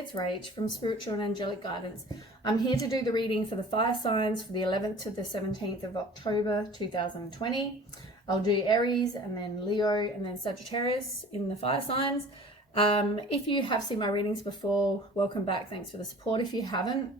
it's Rach from Spiritual and Angelic Guidance. I'm here to do the reading for the fire signs for the 11th to the 17th of October 2020. I'll do Aries and then Leo and then Sagittarius in the fire signs. If you have seen my readings before, welcome back. Thanks for the support. If you haven't,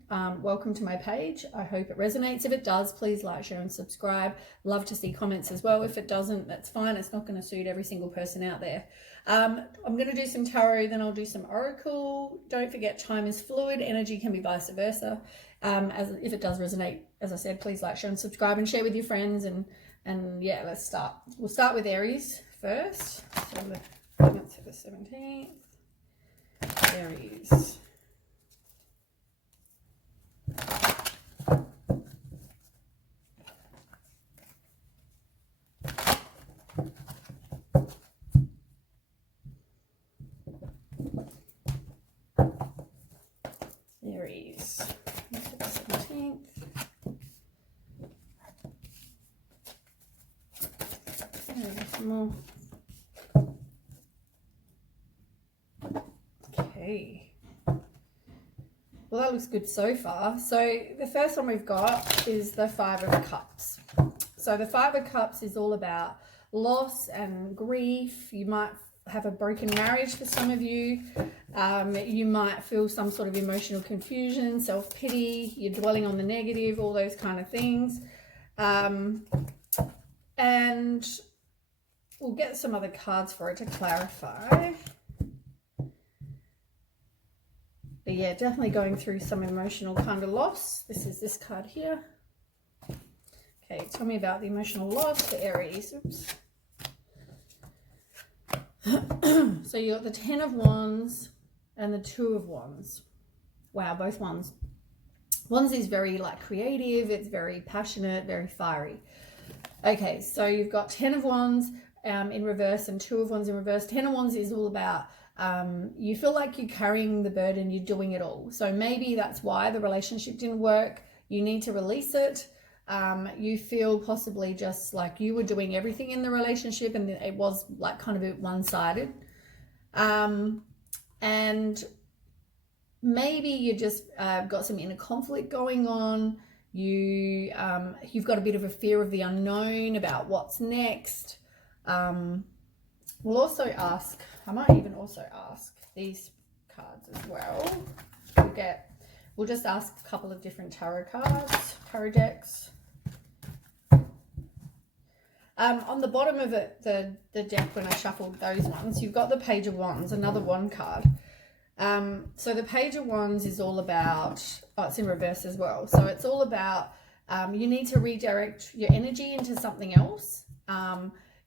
welcome to my page. I hope it resonates. If it does, please like, share and subscribe. Love to see comments as well. If it doesn't, that's fine. It's not going to suit every single person out there. I'm going to do some tarot, then I'll do some oracle. Don't forget, time is fluid. Energy can be vice versa. If it does resonate, as I said, please like, share and subscribe and share with your friends. And yeah, let's start. We'll start with Aries first. So let's hit the 17th. Aries. Aries. Let's hit the 17th. Some more. Okay. Well, that looks good so far. So the first one we've got is the Five of Cups. So the Five of Cups is all about loss and grief. You might have a broken marriage for some of you. You might feel some sort of emotional confusion, self-pity. You're dwelling on the negative, all those kind of things. And we'll get some other cards for it to clarify. But yeah, definitely going through some emotional kind of loss. This is this card here. Okay, tell me about the emotional loss for Aries. Oops. So you got the 10 of Wands and the 2 of Wands. Wow, both Wands. Wands is very like creative. It's very passionate, very fiery. Okay, so you've got 10 of Wands in reverse and 2 of Wands in reverse. 10 of Wands is all about you feel like you're carrying the burden, you're doing it all. So maybe that's why the relationship didn't work. You need to release it. You feel possibly just like you were doing everything in the relationship and it was like kind of one-sided. And maybe you just got some inner conflict going on. You've got a bit of a fear of the unknown about what's next. We'll also ask, I might even also ask these cards as well. We'll just ask a couple of different tarot cards, tarot decks. On the bottom of it, the deck, when I shuffled those ones, you've got the Page of Wands, another wand card. So the Page of Wands is all about, it's in reverse as well. So it's all about, you need to redirect your energy into something else.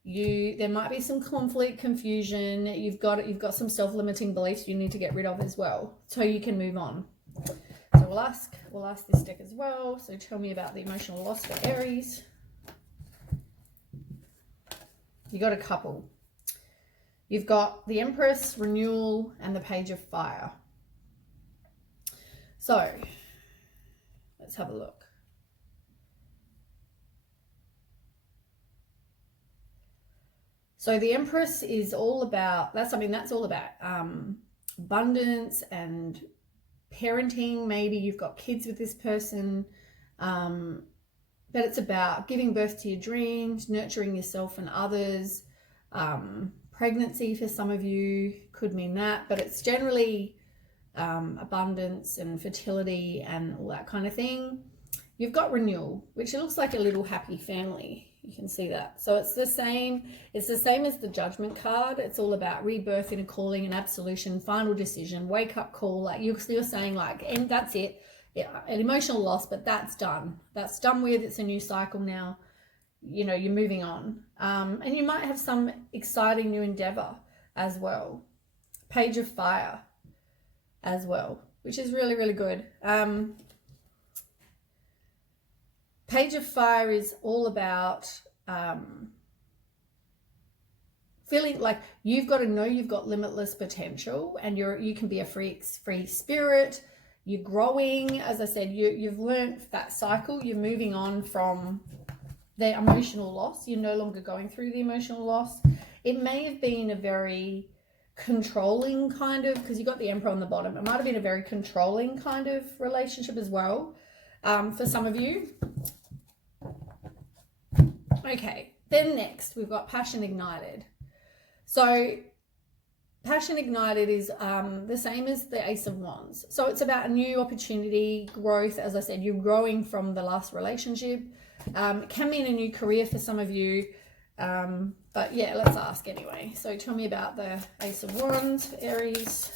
There might be some conflict, confusion. You've got some self-limiting beliefs you need to get rid of as well, so you can move on. So we'll ask this deck as well. So tell me about the emotional loss for Aries. You got a couple. You've got the Empress, Renewal, and the Page of Fire. So let's have a look. So the Empress is all about, that's all about abundance and parenting. Maybe you've got kids with this person, but it's about giving birth to your dreams, nurturing yourself and others. Pregnancy for some of you could mean that, but it's generally abundance and fertility and all that kind of thing. You've got Renewal, which looks like a little happy family. You can see that. So it's the same as the Judgment card. It's all about rebirth, inner calling, and absolution, final decision, wake up call. Like you're saying, like, and that's it. Yeah, an emotional loss, but that's done. That's done with. It's a new cycle now. You know, you're moving on. And you might have some exciting new endeavor as well. Page of Fire as well, which is really, really good. Page of Fire is all about feeling like you've got to know you've got limitless potential, and you can be a free spirit. You're growing. As I said, you've learned that cycle. You're moving on from the emotional loss. You're no longer going through the emotional loss. It may have been a very controlling kind of, because you got the Emperor on the bottom. It might have been a very controlling kind of relationship as well, for some of you. Okay, then next we've got passion ignited. So passion ignited is the same as the Ace of Wands. So it's about a new opportunity, growth. As I said, you're growing from the last relationship. It can mean a new career for some of you. But yeah, let's ask anyway. So tell me about the Ace of Wands, Aries.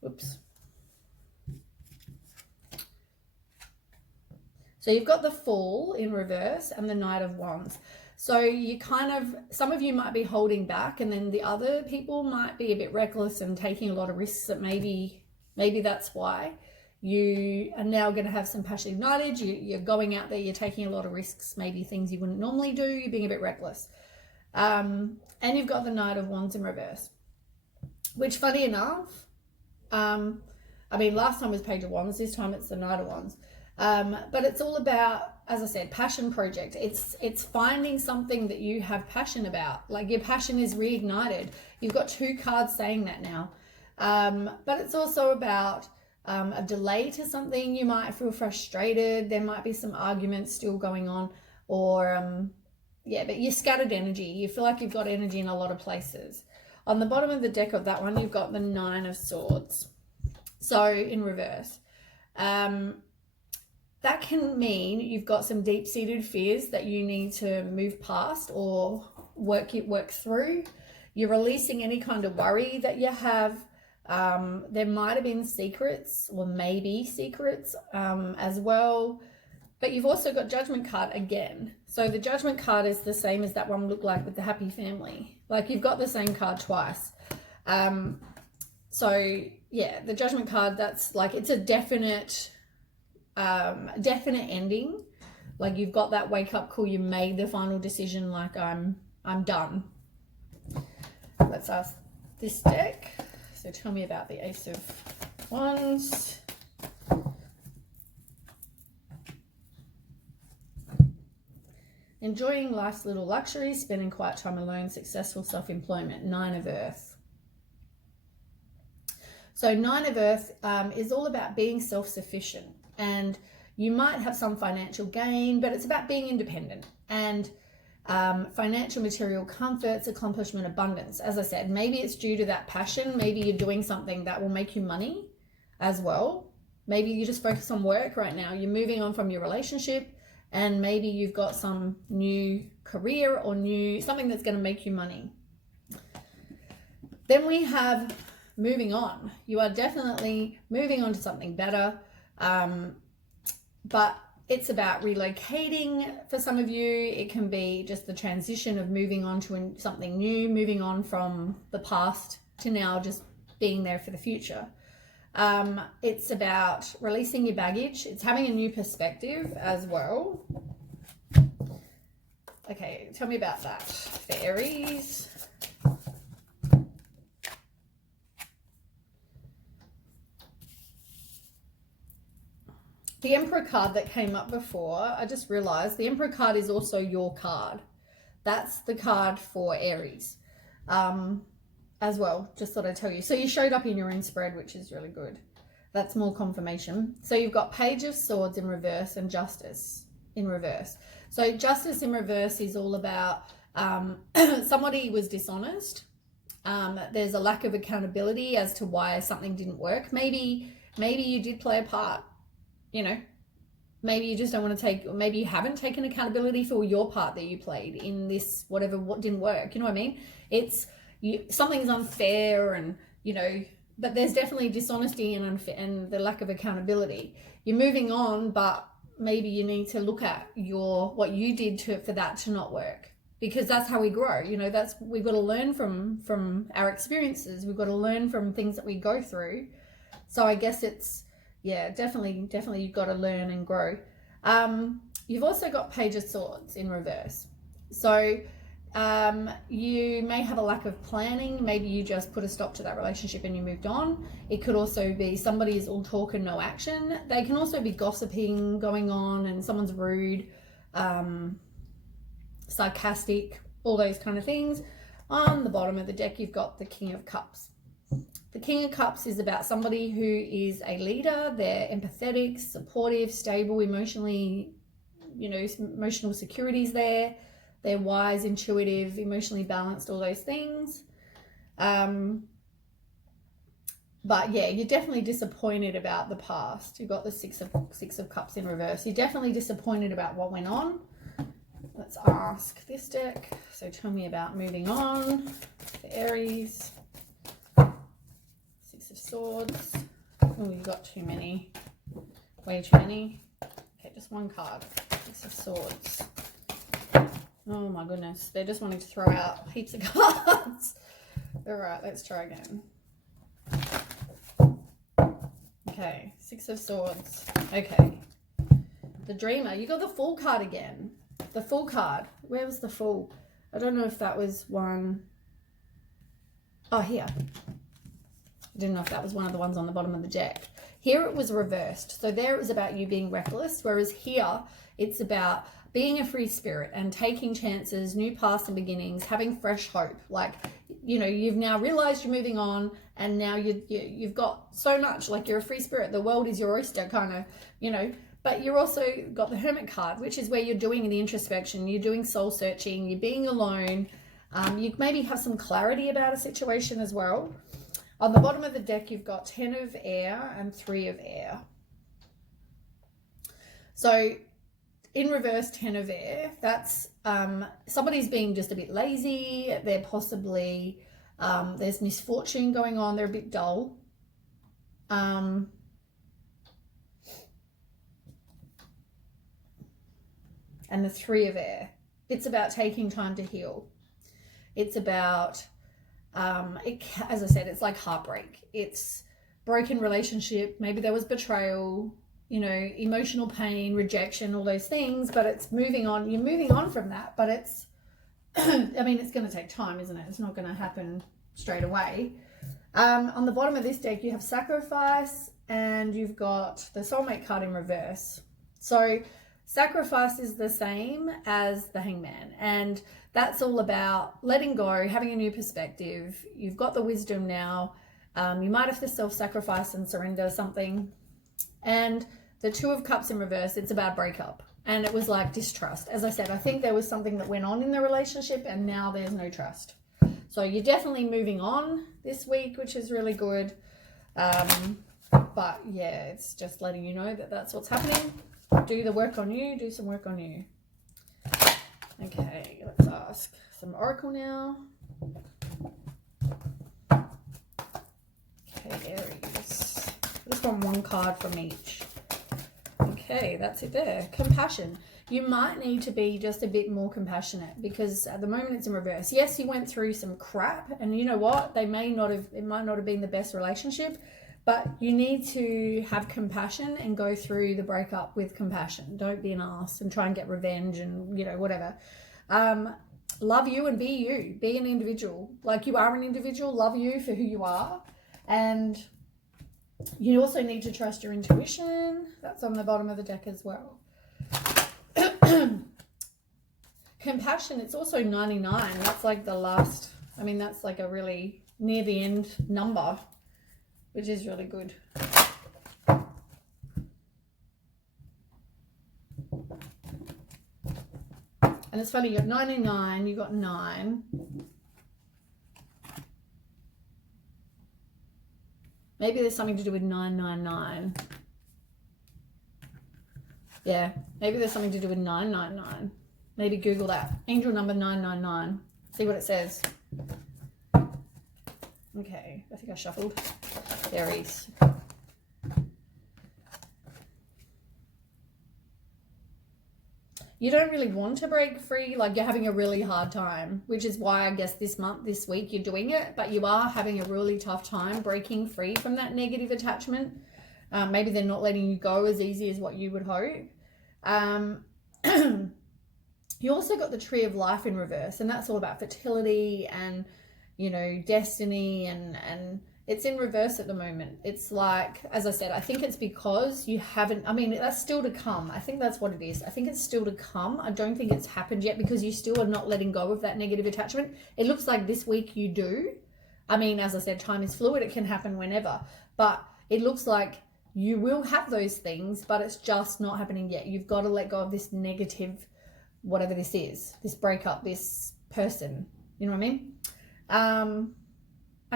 Whoops. So you've got the Fool in reverse and the Knight of Wands. So you kind of, some of you might be holding back, and then the other people might be a bit reckless and taking a lot of risks that maybe that's why you are now going to have some passion ignited. You're going out there, you're taking a lot of risks, maybe things you wouldn't normally do, you're being a bit reckless. And you've got the Knight of Wands in reverse, which funny enough, I mean, last time was Page of Wands, this time it's the Knight of Wands. But it's all about, as I said, passion project. It's finding something that you have passion about. Like your passion is reignited. You've got 2 cards saying that now. But it's also about a delay to something. You might feel frustrated. There might be some arguments still going on, or yeah, but you're scattered energy. You feel like you've got energy in a lot of places. On the bottom of the deck of that one, you've got the 9 of Swords. So in reverse. That can mean you've got some deep-seated fears that you need to move past or work through. You're releasing any kind of worry that you have. There might have been secrets, or maybe secrets as well. But you've also got Judgment card again. So the Judgment card is the same as that one looked like with the happy family. Like you've got the same card twice. So yeah, the Judgment card, that's like, it's a definite ending. Like you've got that wake up call, you made the final decision, like I'm done. Let's ask this deck. So tell me about the Ace of Wands. Enjoying life's little luxuries, spending quiet time alone, successful self-employment. 9 of Earth. So 9 of Earth is all about being self-sufficient, and you might have some financial gain, but it's about being independent and financial, material comforts, accomplishment, abundance. As I said, maybe it's due to that passion. Maybe you're doing something that will make you money as well. Maybe you just focus on work right now. You're moving on from your relationship, and maybe you've got some new career or something that's going to make you money. Then we have moving on. You are definitely moving on to something better. But it's about relocating for some of you. It can be just the transition of moving on to something new, moving on from the past to now just being there for the future. It's about releasing your baggage. It's having a new perspective as well. Okay, tell me about that for Aries. The Emperor card that came up before, I just realized the Emperor card is also your card. That's the card for Aries as well. Just thought I'd tell you. So you showed up in your own spread, which is really good. That's more confirmation. So you've got Page of Swords in reverse and Justice in reverse. So Justice in reverse is all about somebody was dishonest. There's a lack of accountability as to why something didn't work. Maybe you did play a part. You know, maybe you just don't want to take, or maybe you haven't taken accountability for your part that you played in this, what didn't work. You know what I mean? It's something's unfair, and but there's definitely dishonesty and unfair and the lack of accountability. You're moving on, but maybe you need to look at what you did for that to not work, because that's how we grow. We've got to learn from our experiences. We've got to learn from things that we go through. So I guess it's, yeah, definitely you've got to learn and grow. You've also got Page of Swords in reverse. So you may have a lack of planning. Maybe you just put a stop to that relationship and you moved on. It could also be somebody is all talk and no action. They can also be gossiping going on, and someone's rude, sarcastic, all those kind of things. On the bottom of the deck, you've got the King of Cups. The King of Cups is about somebody who is a leader. They're empathetic, supportive, stable, emotionally, emotional security is there. They're wise, intuitive, emotionally balanced, all those things. But yeah, you're definitely disappointed about the past. You've got the Six of Cups in reverse. You're definitely disappointed about what went on. Let's ask this deck. So tell me about moving on for Aries. Six of Swords. Oh, you got too many. Way too many. Okay, just one card. Six of Swords. Oh my goodness. They're just wanting to throw out heaps of cards. All right, let's try again. Okay, Six of Swords. Okay. The Dreamer. You got the Fool card again. The Fool card. Where was the Fool? I don't know if that was one. Oh, here. I didn't know if that was one of the ones on the bottom of the deck. Here it was reversed. So there it was about you being reckless, whereas here it's about being a free spirit and taking chances, new paths and beginnings, having fresh hope. Like, you've now realized you're moving on, and now you've got so much, like you're a free spirit. The world is your oyster, kind of, but you're also got the Hermit card, which is where you're doing the introspection, you're doing soul searching, you're being alone. You maybe have some clarity about a situation as well. On the bottom of the deck, you've got 10 of Air and 3 of Air. So in reverse, 10 of Air, that's somebody's being just a bit lazy. They're possibly, there's misfortune going on. They're a bit dull. And the 3 of Air, it's about taking time to heal. It's about, as I said, it's like heartbreak. It's broken relationship. Maybe there was betrayal, emotional pain, rejection, all those things, but it's moving on. You're moving on from that, but it's, it's going to take time, isn't it? It's not going to happen straight away. On the bottom of this deck, you have Sacrifice, and you've got the Soulmate card in reverse. So Sacrifice is the same as the Hangman, and that's all about letting go, having a new perspective. You've got the wisdom now. You might have to self-sacrifice and surrender something. And the Two of Cups in reverse, it's about breakup. And it was like distrust. As I said, I think there was something that went on in the relationship, and now there's no trust. So you're definitely moving on this week, which is really good. But yeah, it's just letting you know that that's what's happening. Do the work on you. Do some work on you. Okay, let's ask some Oracle now. Okay, Aries. I just want one card from each. Okay, that's it there. Compassion. You might need to be just a bit more compassionate, because at the moment it's in reverse. Yes, you went through some crap, and you know what? It might not have been the best relationship, but you need to have compassion and go through the breakup with compassion. Don't be an ass and try and get revenge and, whatever. Love you and be you. Be an individual. Like you are an individual. Love you for who you are. And you also need to trust your intuition. That's on the bottom of the deck as well. Compassion, it's also 99. That's like the last, that's like a really near the end number, which is really good. And it's funny, you got 99, you got 9. Maybe there's something to do with 999. Yeah, maybe there's something to do with 999. Maybe Google that. Angel number 999. See what it says. Okay, I think I shuffled. Aries. You don't really want to break free, like you're having a really hard time, which is why I guess this week you're doing it, but you are having a really tough time breaking free from that negative attachment. Maybe they're not letting you go as easy as what you would hope. You also got the Tree of Life in reverse, and that's all about fertility and, destiny and It's in reverse at the moment. It's like, as I said, I think it's because you haven't, I mean, that's still to come. I think that's what it is. I think it's still to come. I don't think it's happened yet because you still are not letting go of that negative attachment. It looks like this week you do. I mean, as I said, time is fluid. It can happen whenever. But it looks like you will have those things, but it's just not happening yet. You've got to let go of this negative, whatever this is, this breakup, this person. You know what I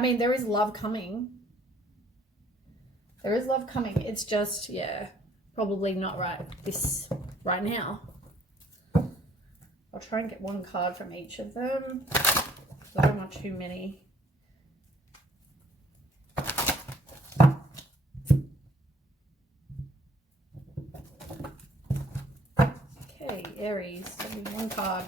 mean? There is love coming. There is love coming. It's just, yeah, probably not right now. I'll try and get one card from each of them. I don't want too many. Okay, Aries, send me one card.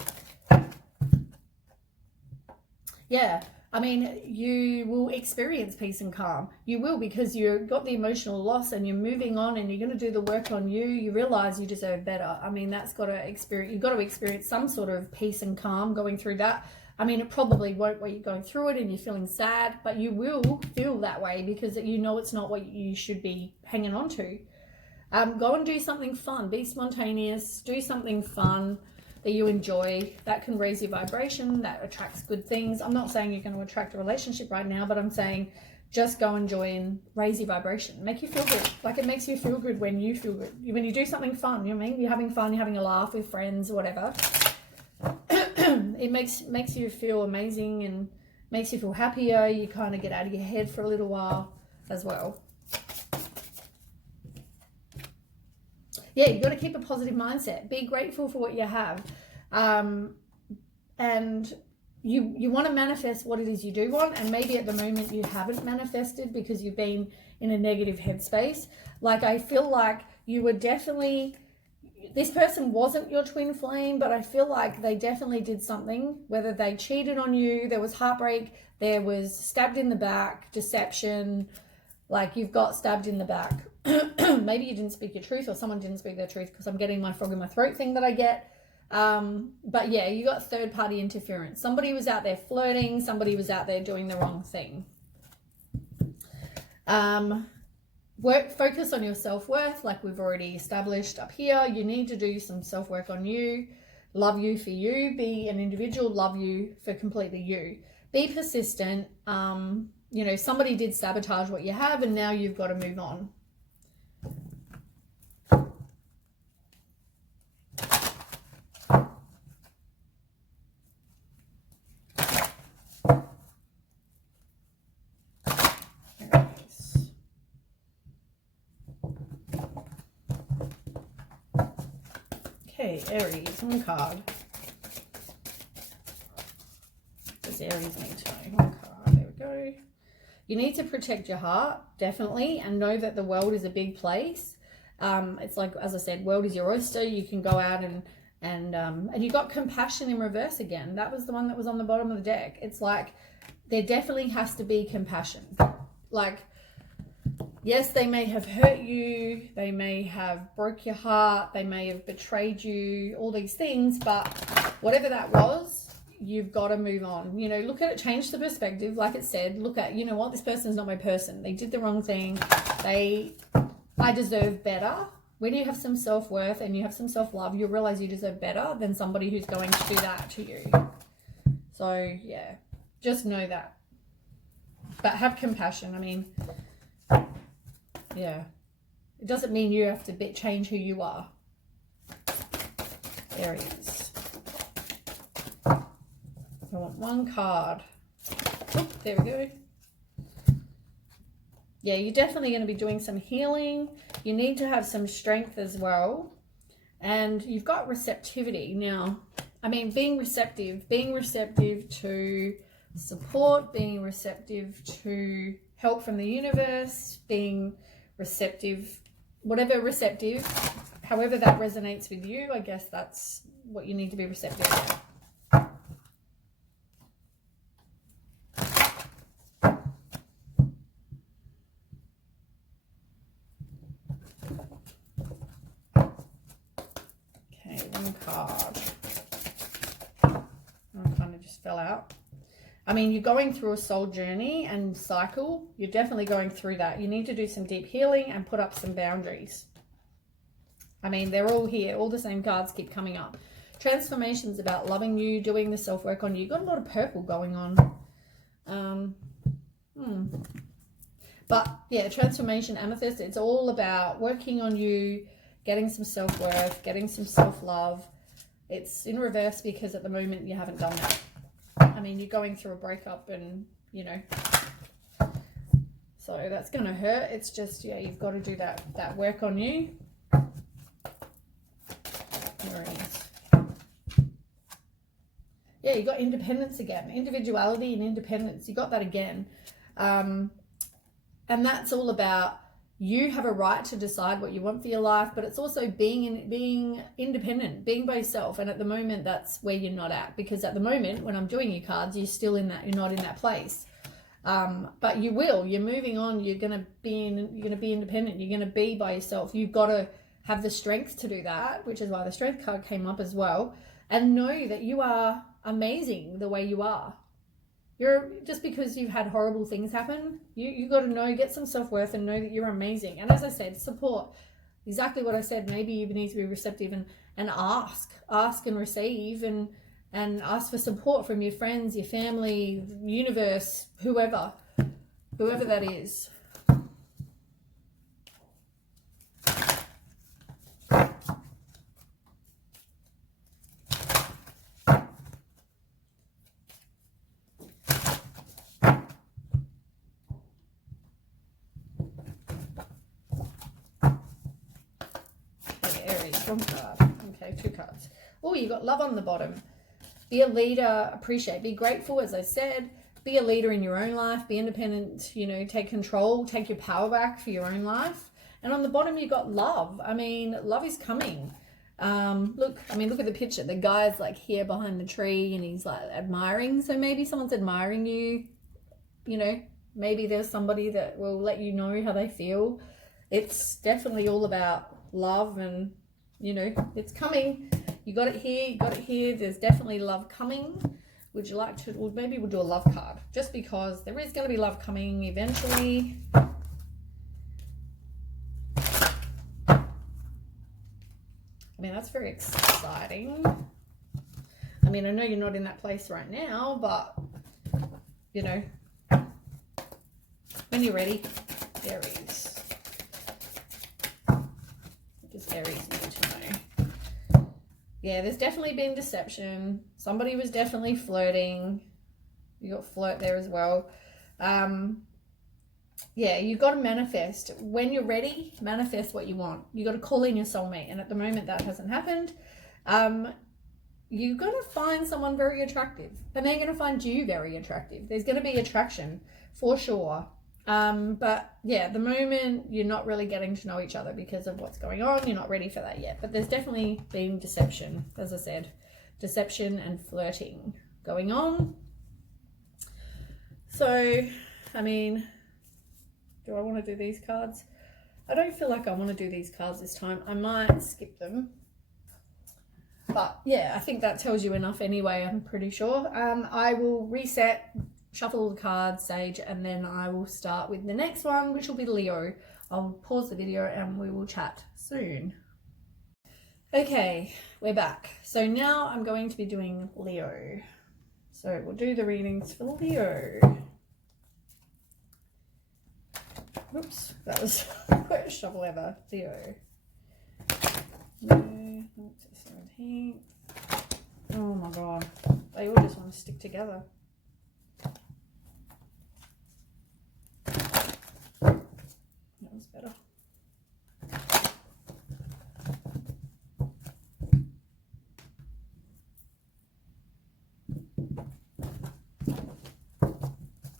Yeah. I mean, you will experience peace and calm. You will, because you've got the emotional loss and you're moving on and you're going to do the work on you. You realize you deserve better. I mean, that's got to experience, you've got to experience some sort of peace and calm going through that. I mean, it probably won't where you're going through it and you're feeling sad, but you will feel that way because you know it's not what you should be hanging on to. Go and do something fun. Be spontaneous. Do something fun that you enjoy. That can raise your vibration. That attracts good things. I'm not saying you're going to attract a relationship right now, but I'm saying just go enjoy and raise your vibration. Make you feel good. Like, it makes you feel good when you feel good. When you do something fun, you know what I mean? You're having fun, you're having a laugh with friends or whatever. It makes you feel amazing and makes you feel happier. You kind of get out of your head for a little while as well. Yeah, you've got to keep a positive mindset. Be grateful for what you have. And you want to manifest what it is you do want. And maybe at the moment you haven't manifested because you've been in a negative headspace. Like, I feel like you were definitely, this person wasn't your twin flame, but I feel like they definitely did something. Whether they cheated on you, there was heartbreak, there was stabbed in the back, deception, like you've got stabbed in the back. Maybe you didn't speak your truth or someone didn't speak their truth, because I'm getting my frog in my throat thing that I get. But yeah, you got third party interference. Somebody was out there flirting. Somebody was out there doing the wrong thing. Focus on your self-worth, like we've already established up here. You need to do some self-work on you. Love you for you. Be an individual. Love you for completely you. Be persistent. You know, somebody did sabotage what you have, and now you've got to move on. Okay, Aries, one card. Does Aries need to know? One card, there we go. You need to protect your heart, definitely, and know that the world is a big place. It's like, as I said, world is your oyster. You can go out and you got compassion in reverse again. That was the one that was on the bottom of the deck. It's like, there definitely has to be compassion. Like, yes, they may have hurt you, they may have broke your heart, they may have betrayed you, all these things, but whatever that was, you've got to move on. You know, look at it, change the perspective. Like it said, look at, you know what, this person's not my person. They did the wrong thing. I deserve better. When you have some self-worth and you have some self-love, you'll realize you deserve better than somebody who's going to do that to you. So yeah, just know that. But have compassion. I mean, yeah, it doesn't mean you have to change who you are. Aries. I want one card. Oh, there we go. Yeah, you're definitely going to be doing some healing. You need to have some strength as well. And you've got receptivity. Now, I mean, being receptive to support, being receptive to help from the universe, being receptive, whatever receptive, however that resonates with you, I guess that's what you need to be receptive to. Okay, one card. Oh, kind of just fell out. I mean, you're going through a soul journey and cycle. You're definitely going through that. You need to do some deep healing and put up some boundaries. I mean, they're all here. All the same cards keep coming up. Transformation's about loving you, doing the self-work on you. You've got a lot of purple going on. But yeah, transformation, amethyst, it's all about working on you, getting some self-worth, getting some self-love. It's in reverse because at the moment you haven't done that. I mean, you're going through a breakup and, you know, so that's going to hurt. It's just, yeah, you've got to do that work on you. Aries. Yeah, you got independence again. Individuality and independence. You got that again. And that's all about you have a right to decide what you want for your life, but it's also being independent, being by yourself. And at the moment, that's where you're not at, because at the moment, when I'm doing your cards, you're still in that, you're not in that place. But you will, you're moving on. You're going to be independent. You're going to be by yourself. You've got to have the strength to do that, which is why the strength card came up as well. And know that you are amazing the way you are. You're, just because you've had horrible things happen, you got to know, get some self-worth and know that you're amazing. And as I said, support, exactly what I said. Maybe you need to be receptive and ask and receive and ask for support from your friends, your family, universe, whoever that is. One card. Okay, 2 cards. Oh, you got love on the bottom. Be a leader, appreciate, be grateful, as I said. Be a leader in your own life, be independent, you know, take control, take your power back for your own life. And on the bottom, you got love. I mean, love is coming. Look at the picture. The guy's like here behind the tree and he's like admiring. So maybe someone's admiring you, you know, maybe there's somebody that will let you know how they feel. It's definitely all about love and, you know, it's coming. You got it here, you got it here. There's definitely love coming. Would you like to, well, maybe we'll do a love card, just because there is going to be love coming eventually. I mean, that's very exciting. I mean, I know you're not in that place right now, but, you know, when you're ready, Aries. Just Aries need to know. Yeah, there's definitely been deception. Somebody was definitely flirting. You got flirt there as well. Yeah, you got to manifest. When you're ready, manifest what you want. You got to call in your soulmate, and at the moment that hasn't happened. You're going to find someone very attractive, and they're going to find you very attractive. There's going to be attraction for sure. But yeah, at the moment you're not really getting to know each other because of what's going on. You're not ready for that yet, but there's definitely been deception, as I said, deception and flirting going on. So, I mean, do I want to do these cards? I don't feel like I want to do these cards this time. I might skip them. But yeah, I think that tells you enough anyway, I'm pretty sure. I will reset, shuffle the cards, Sage, and then I will start with the next one, which will be Leo. I'll pause the video and we will chat soon. Okay, we're back. So now I'm going to be doing Leo. So we'll do the readings for Leo. Oops, that was the quickest shuffle ever. Leo. No, 17th. Oh my god, they all just want to stick together. That was better.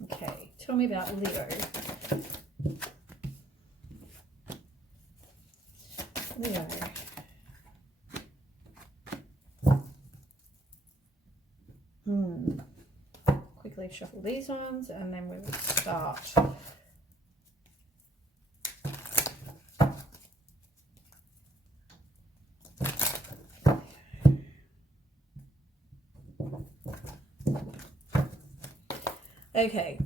Okay, tell me about Leo. Leo. Quickly shuffle these ones and then we will start. Okay,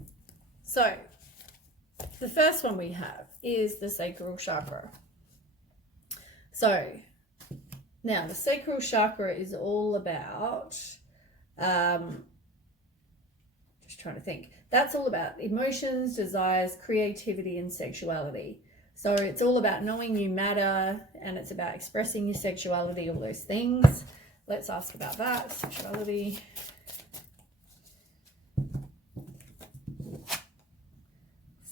so the first one we have is the sacral chakra. So now the sacral chakra is all about, just trying to think, that's all about emotions, desires, creativity, and sexuality. So it's all about knowing you matter, and it's about expressing your sexuality, all those things. Let's ask about that, sexuality.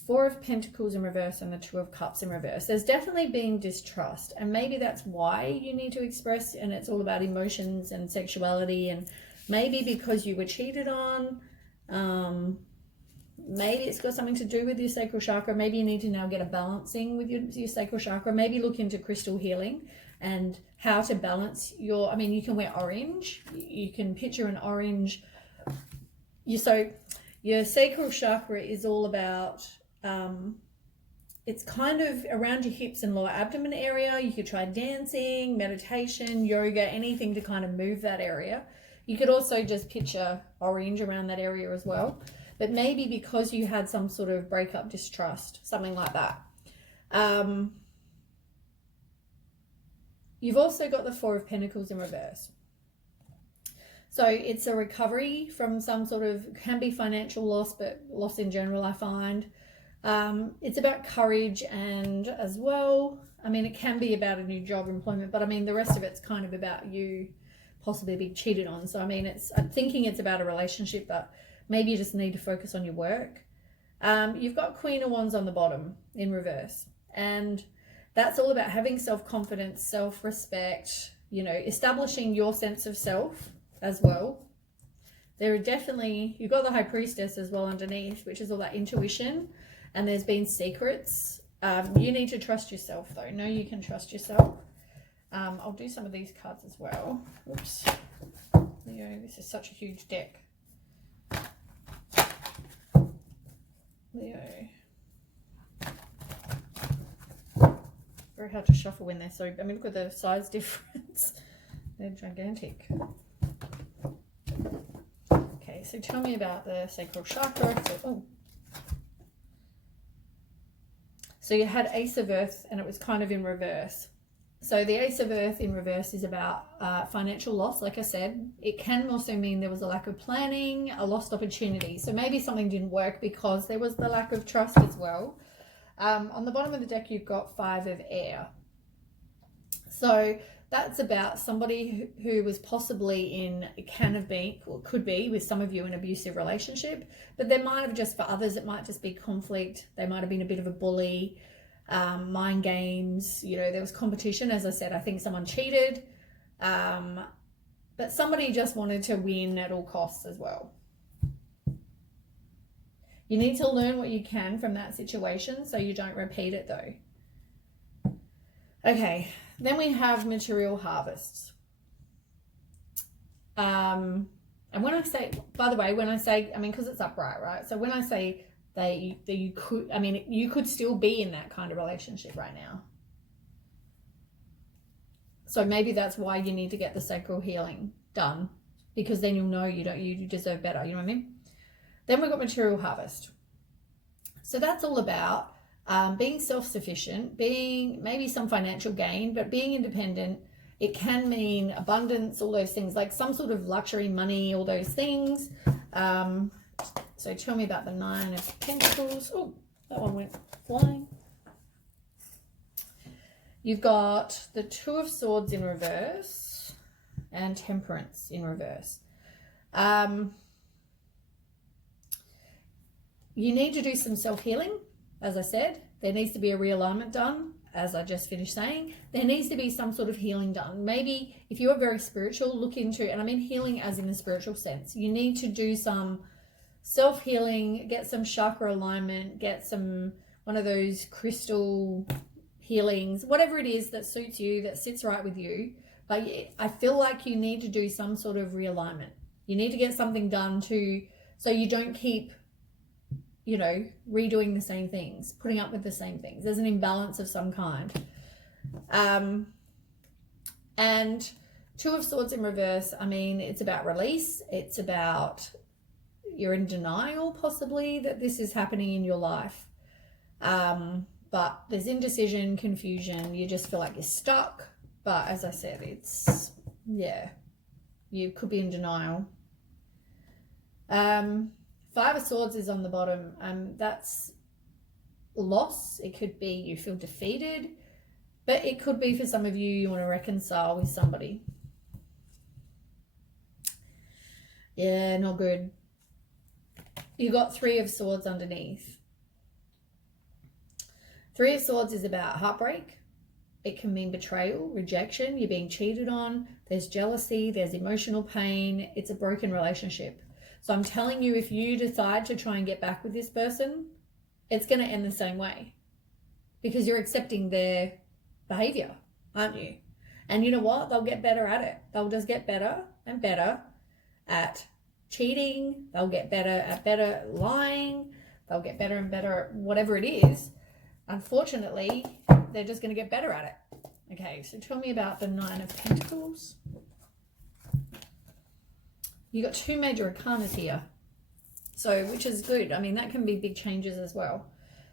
Four of Pentacles in reverse and the Two of Cups in reverse. There's definitely been distrust, and maybe that's why you need to express, and it's all about emotions and sexuality, and maybe because you were cheated on, maybe it's got something to do with your sacral chakra. Maybe you need to now get a balancing with your sacral chakra. Maybe look into crystal healing and how to balance your, I mean, you can wear orange. You can picture an orange. Your sacral chakra is all about, it's kind of around your hips and lower abdomen area. You could try dancing, meditation, yoga, anything to kind of move that area. You could also just picture orange around that area as well. But maybe because you had some sort of breakup, distrust, something like that. You've also got the Four of Pentacles in reverse. So it's a recovery from some sort of, can be financial loss, but loss in general, I find. It's about courage, and as well, I mean, it can be about a new job, employment, but I mean, the rest of it's kind of about you possibly being cheated on. So, I mean, I'm thinking it's about a relationship, but maybe you just need to focus on your work. You've got Queen of Wands on the bottom in reverse, and that's all about having self-confidence, self-respect, you know, establishing your sense of self as well. There are definitely, you've got the High Priestess as well underneath, which is all that intuition, and there's been secrets. You need to trust yourself though. Know you can trust yourself. I'll do some of these cards as well. Oops. Leo, this is such a huge deck. Leo. Very hard to shuffle when they're so, I mean, look at the size difference. They're gigantic. Okay, so tell me about the sacral chakra. So you had Ace of Earth, and it was kind of in reverse. So the Ace of Earth in reverse is about financial loss. Like I said, it can also mean there was a lack of planning, a lost opportunity. So maybe something didn't work because there was the lack of trust as well. On the bottom of the deck, you've got Five of Air. So that's about somebody who was possibly in, it can have been, or could be with some of you, an abusive relationship, but there might have just, for others, it might just be conflict. They might have been a bit of a bully, mind games, you know, there was competition. As I said, I think someone cheated, but somebody just wanted to win at all costs as well. You need to learn what you can from that situation so you don't repeat it though. Okay, then we have material harvests. And when I say, by the way, when I say, I mean, because it's upright, right? So when I say that you could, I mean, you could still be in that kind of relationship right now. So maybe that's why you need to get the sacral healing done, because then you'll know you deserve better. You know what I mean? Then we've got material harvest. So that's all about being self-sufficient, being maybe some financial gain, but being independent. It can mean abundance, all those things, like some sort of luxury, money, all those things. So tell me about the Nine of Pentacles. Oh, that one went flying. You've got the Two of Swords in reverse and Temperance in reverse. You need to do some self-healing, as I said. There needs to be a realignment done, as I just finished saying. There needs to be some sort of healing done. Maybe if you're very spiritual, look into, and I mean healing as in the spiritual sense, you need to do some self-healing, get some chakra alignment, get some, one of those crystal healings, whatever it is that suits you, that sits right with you. But I feel like you need to do some sort of realignment. You need to get something done so you don't keep, you know, redoing the same things, putting up with the same things. There's an imbalance of some kind. And Two of Swords in reverse, I mean, it's about release. It's about you're in denial possibly that this is happening in your life. But there's indecision, confusion. You just feel like you're stuck. But as I said, it's, yeah, you could be in denial. Five of Swords is on the bottom. That's loss. It could be you feel defeated, but it could be for some of you, you want to reconcile with somebody. Yeah, not good. You got Three of Swords underneath. Three of Swords is about heartbreak. It can mean betrayal, rejection, you're being cheated on, there's jealousy, there's emotional pain, it's a broken relationship. So I'm telling you, if you decide to try and get back with this person, it's going to end the same way because you're accepting their behavior, aren't you? And you know what? They'll get better at it. They'll just get better and better at cheating. They'll get better at lying. They'll get better and better at whatever it is. Unfortunately, they're just going to get better at it. Okay, so tell me about the Nine of Pentacles. You got two major arcanas here, so which is good. I mean, that can be big changes as well.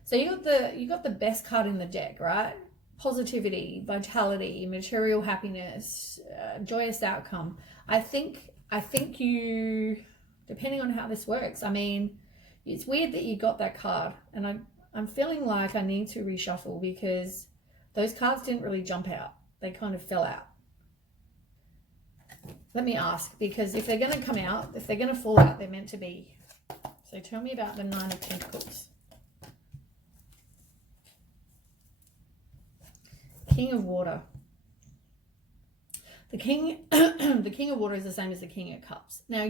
So you got the best card in the deck, right? Positivity, vitality, material happiness, joyous outcome. I think you, depending on how this works. I mean, it's weird that you got that card, and I'm feeling like I need to reshuffle because those cards didn't really jump out. They kind of fell out. Let me ask, because if they're going to come out, if they're going to fall out, they're meant to be. So tell me about the Nine of Pentacles. King of Water. The King of Water is the same as the King of Cups. Now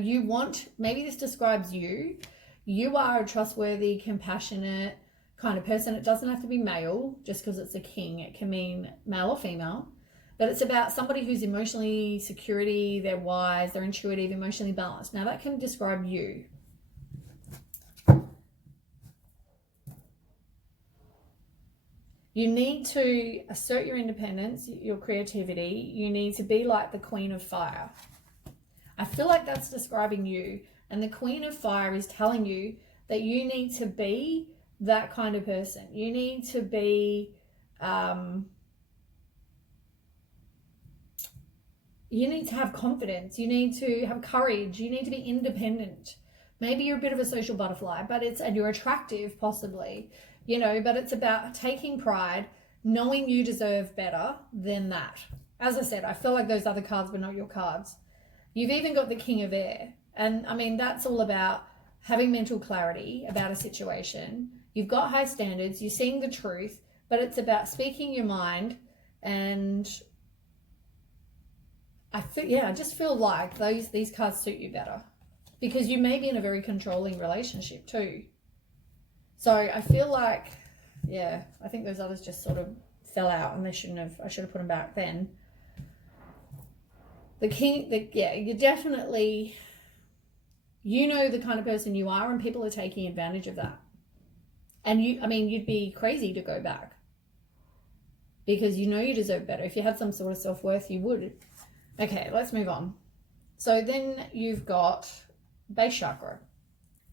maybe this describes you. You are a trustworthy, compassionate kind of person. It doesn't have to be male just because it's a king. It can mean male or female. But it's about somebody who's emotionally security, they're wise, they're intuitive, emotionally balanced. Now that can describe you. You need to assert your independence, your creativity. You need to be like the Queen of Fire. I feel like that's describing you. And the Queen of Fire is telling you that you need to be that kind of person. You need to be, you need to have confidence. You need to have courage. You need to be independent. Maybe you're a bit of a social butterfly, and you're attractive possibly, you know, but it's about taking pride, knowing you deserve better than that. As I said, I feel like those other cards were not your cards. You've even got the King of Air. And I mean, that's all about having mental clarity about a situation. You've got high standards, you're seeing the truth, but it's about speaking your mind. And I just feel like these cards suit you better because you may be in a very controlling relationship too. So I feel like, yeah, I think those others just sort of fell out and I should have put them back then. You definitely, you know the kind of person you are and people are taking advantage of that. And you'd be crazy to go back because you know you deserve better. If you had some sort of self-worth, you would. Okay, let's move on. So then you've got base chakra.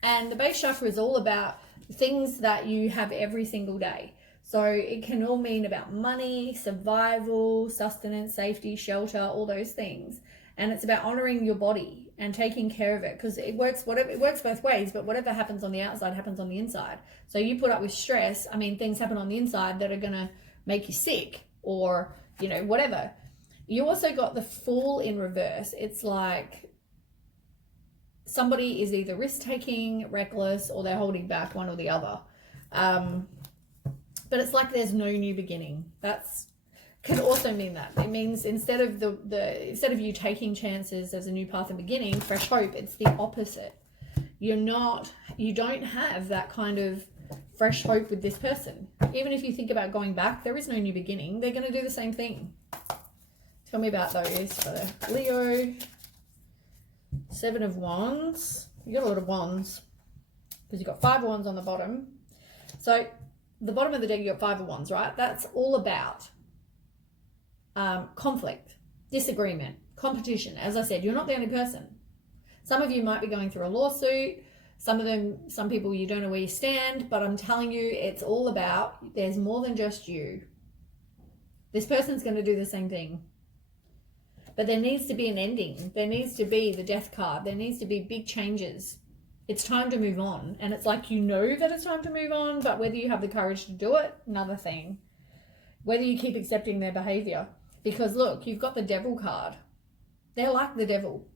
And the base chakra is all about things that you have every single day. So it can all mean about money, survival, sustenance, safety, shelter, all those things. And it's about honoring your body and taking care of it because it works both ways, but whatever happens on the outside happens on the inside. So you put up with stress, things happen on the inside that are going to make you sick or, whatever. You also got the Fool in reverse. It's like somebody is either risk-taking, reckless, or they're holding back, one or the other. But it's like there's no new beginning. That's could also mean that. It means instead of you taking chances as a new path and beginning, fresh hope, it's the opposite. You don't have that kind of fresh hope with this person. Even if you think about going back, there is no new beginning. They're going to do the same thing. Tell me about those for the Leo. 7 of Wands. You got a lot of wands because you've got 5 wands on the bottom. So the bottom of the deck, you got 5 of Wands, right? That's all about conflict, disagreement, competition. As I said, you're not the only person. Some of you might be going through a lawsuit. Some people you don't know where you stand, but I'm telling you, it's all about, there's more than just you. This person's going to do the same thing. But there needs to be an ending. There needs to be the death card. There needs to be big changes. It's time to move on. And it's like, you know that it's time to move on, but whether you have the courage to do it, another thing. Whether you keep accepting their behavior. Because look, you've got the devil card. They're like the devil.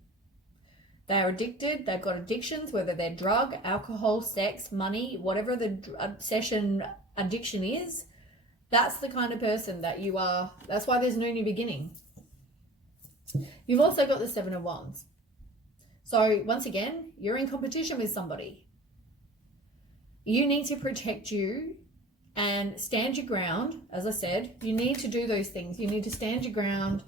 They are addicted. They've got addictions, whether they're drug, alcohol, sex, money, whatever the obsession addiction is. That's the kind of person that you are. That's why there's no new beginning. You've also got the Seven of Wands. So once again, you're in competition with somebody. You need to protect you and stand your ground. As I said, you need to do those things. You need to stand your ground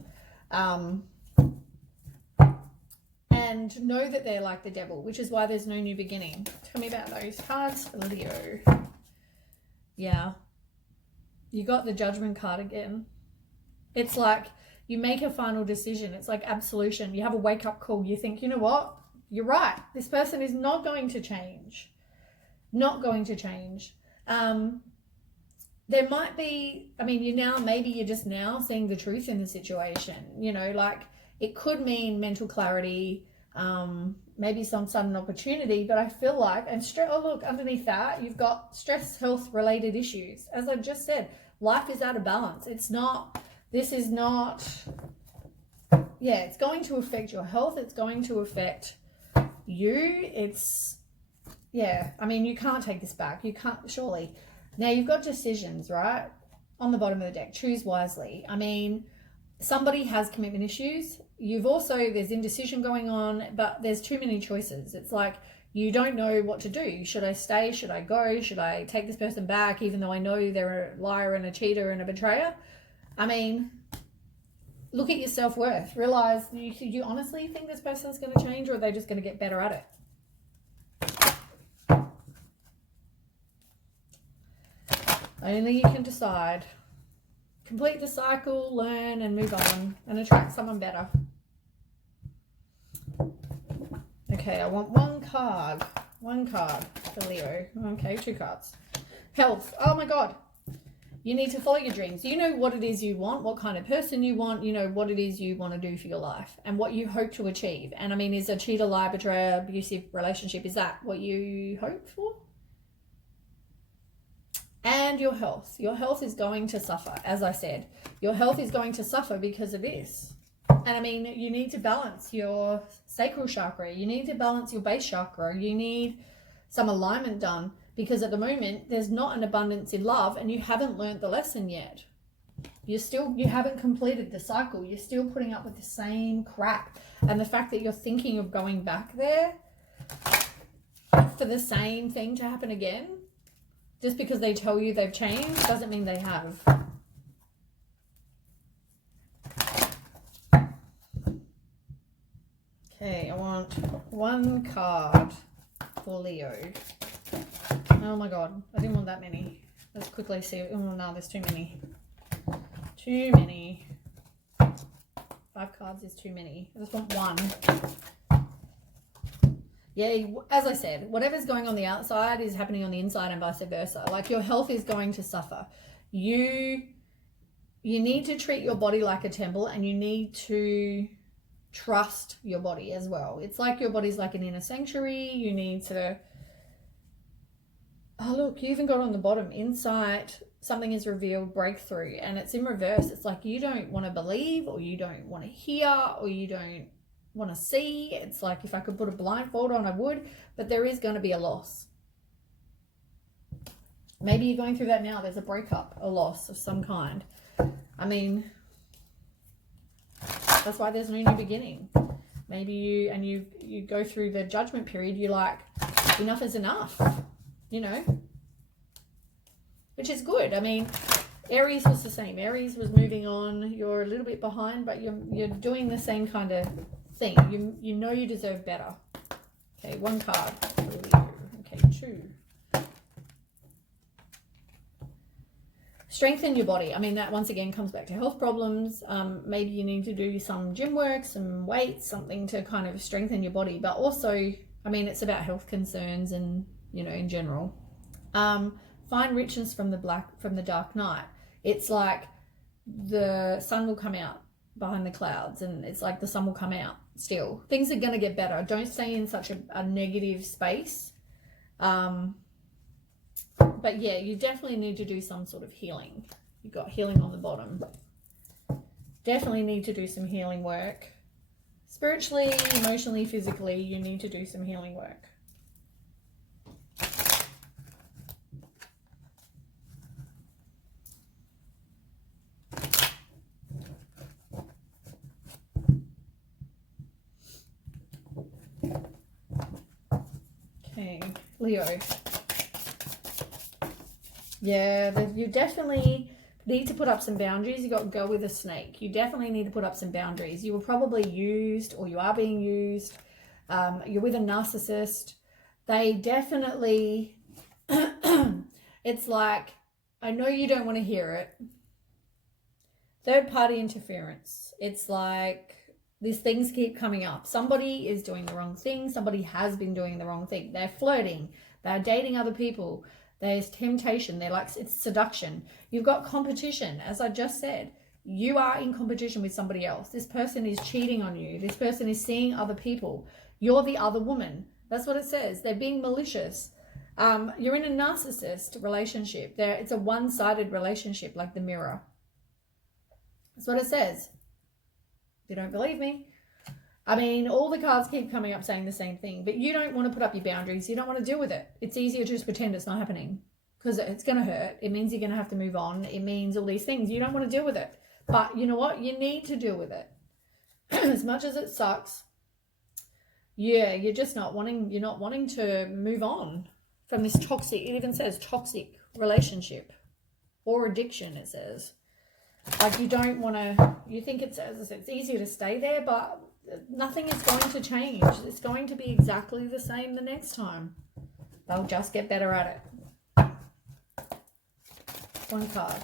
and know that they're like the devil, which is why there's no new beginning. Tell me about those cards for Leo. Yeah. You got the Judgment card again. It's like you make a final decision. It's like absolution. You have a wake-up call. You think, you know what? You're right. This person is not going to change. Not going to change. There might be, I mean, maybe you're just now seeing the truth in the situation. You know, like it could mean mental clarity, maybe some sudden opportunity, but I feel like, oh look, underneath that, you've got stress, health related issues. As I just said, life is out of balance. It's not, it's going to affect your health. It's going to affect you. I mean, you can't take this back. You can't, surely. Now you've got decisions, right? On the bottom of the deck, choose wisely. I mean, somebody has commitment issues. There's indecision going on, but there's too many choices. It's like, you don't know what to do. Should I stay? Should I go? Should I take this person back, even though I know they're a liar and a cheater and a betrayer? I mean, look at your self-worth. Realize, you honestly think this person's going to change, or are they just going to get better at it? Only you can decide. Complete the cycle, learn and move on, and attract someone better. Okay, I want one card for Leo. Okay, 2 cards. Health. Oh my God. You need to follow your dreams. You know what it is you want, what kind of person you want, you know what it is you want to do for your life and what you hope to achieve. And I mean, is a cheater, liar, betrayer, abusive relationship, is that what you hope for? And your health. Your health is going to suffer, as I said. Your health is going to suffer because of this. And I mean, you need to balance your sacral chakra. You need to balance your base chakra. You need some alignment done, because at the moment, there's not an abundance in love and you haven't learned the lesson yet. You haven't completed the cycle. You're still putting up with the same crap. And the fact that you're thinking of going back there for the same thing to happen again, just because they tell you they've changed, doesn't mean they have. Okay, I want one card for Leo. Oh my God, I didn't want that many. Let's quickly see. Oh no, there's too many. Too many. 5 cards is too many. I just want one. Yeah, as I said, whatever's going on the outside is happening on the inside and vice versa. Like, your health is going to suffer. You need to treat your body like a temple, and you need to trust your body as well. It's like your body's like an inner sanctuary. You need to... Oh, look, you even got on the bottom. Insight, something is revealed, breakthrough. And it's in reverse. It's like you don't want to believe, or you don't want to hear, or you don't want to see. It's like, if I could put a blindfold on, I would, but there is going to be a loss. Maybe you're going through that now. There's a breakup, a loss of some kind. I mean, that's why there's no new beginning. Maybe you go through the judgment period. You're like, enough is enough, you know, which is good. I mean, Aries was the same. Aries was moving on. You're a little bit behind, but you're doing the same kind of thing. You know you deserve better. Okay, 1 card. Okay, 2. Strengthen your body. I mean, that once again comes back to health problems. Maybe you need to do some gym work, some weights, something to kind of strengthen your body. But also, I mean, it's about health concerns and, you know, in general. Find richness from the dark night. It's like the sun will come out behind the clouds, and it's like the sun will come out still. Things are going to get better. Don't stay in such a negative space. But yeah, you definitely need to do some sort of healing. You've got healing on the bottom. Definitely need to do some healing work. Spiritually, emotionally, physically, you need to do some healing work. Okay, Leo. Yeah, you definitely need to put up some boundaries. You got to go with a snake. You definitely need to put up some boundaries. You were probably used, or you are being used. You're with a narcissist. They definitely, it's like, I know you don't want to hear it. Third party interference. It's like these things keep coming up. Somebody is doing the wrong thing. Somebody has been doing the wrong thing. They're flirting. They're dating other people. There's temptation. They're like, it's seduction. You've got competition. As I just said, you are in competition with somebody else. This person is cheating on you. This person is seeing other people. You're the other woman. That's what it says. They're being malicious. You're in a narcissist relationship. It's a one-sided relationship, like the mirror. That's what it says. If you don't believe me. I mean, all the cards keep coming up saying the same thing, but you don't want to put up your boundaries. You don't want to deal with it. It's easier to just pretend it's not happening because it's going to hurt. It means you're going to have to move on. It means all these things. You don't want to deal with it. But you know what? You need to deal with it. As much as it sucks, yeah, you're not wanting to move on from this toxic, it even says toxic relationship or addiction, it says. Like you don't want to, you think it's, as I said, it's easier to stay there, but nothing is going to change. It's going to be exactly the same the next time. They'll just get better at it. One card.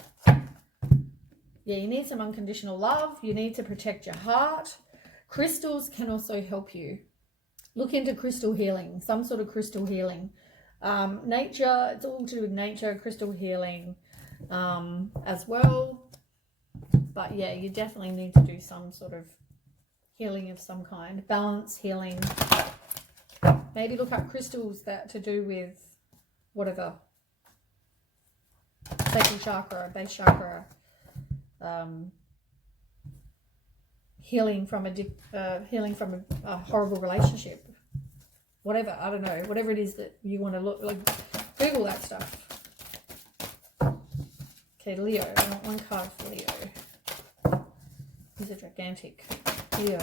Yeah, you need some unconditional love. You need to protect your heart. Crystals can also help you. Look into crystal healing, some sort of crystal healing. Nature, it's all to do with nature, crystal healing as well. But yeah, you definitely need to do some sort of healing of some kind. Balance, healing. Maybe look up crystals that to do with whatever. Sacral chakra, base chakra. Healing from a horrible relationship. Whatever, I don't know. Whatever it is that you want to look, like, Google that stuff. Okay, Leo. I want one card for Leo. He's a gigantic. Leo.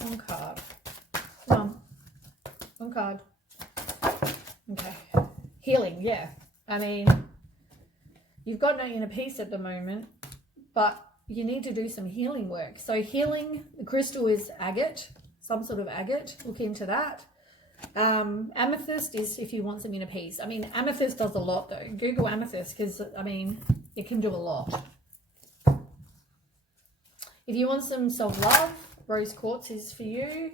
One card. Come on. One card. Okay. Healing, yeah. I mean, you've got no inner peace at the moment, but you need to do some healing work. So healing, the crystal is agate, some sort of agate. Look into that. Amethyst is if you want some inner peace. I mean, amethyst does a lot though. Google amethyst because, I mean, it can do a lot. If you want some self-love, rose quartz is for you.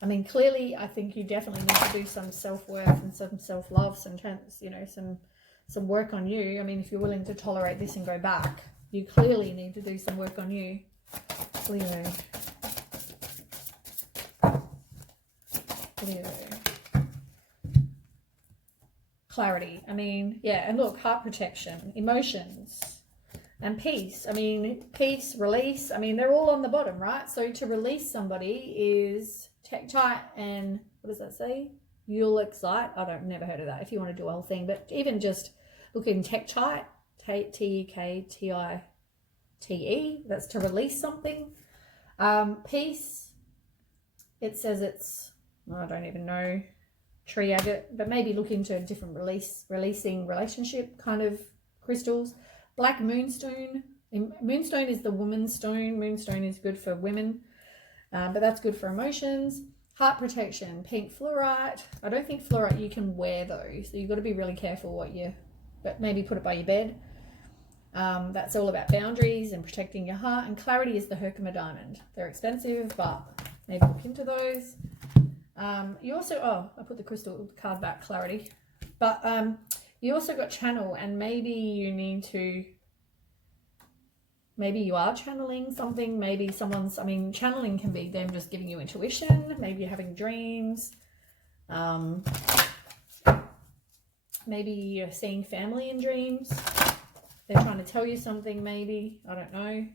I mean, clearly, I think you definitely need to do some self-worth and some self-love, some work on you. I mean, if you're willing to tolerate this and go back, you clearly need to do some work on you. Leo. Leo. Clarity. I mean, yeah, and look, heart protection, emotions, and peace. I mean, peace, release. I mean, they're all on the bottom, right? So to release somebody is Tektite and, what does that say? Ulexite. Never heard of that if you want to do a whole thing, but even just look in Tektite, Tektite, that's to release something. Peace, it says it's, I don't even know, tree agate, but maybe look into different releasing relationship kind of crystals. Black moonstone. Moonstone is the woman's stone. Moonstone is good for women, but that's good for emotions. Heart protection, pink fluorite. I don't think fluorite you can wear though, so you've got to be really careful but maybe put it by your bed. That's all about boundaries and protecting your heart. And clarity is the Herkimer diamond. They're expensive, but maybe look into those. You also, I put the crystal card back, clarity. But you also got channel, and maybe you need to, maybe you are channeling something. Maybe someone's, channeling can be them just giving you intuition. Maybe you're having dreams. Maybe you're seeing family in dreams. They're trying to tell you something, maybe. I don't know.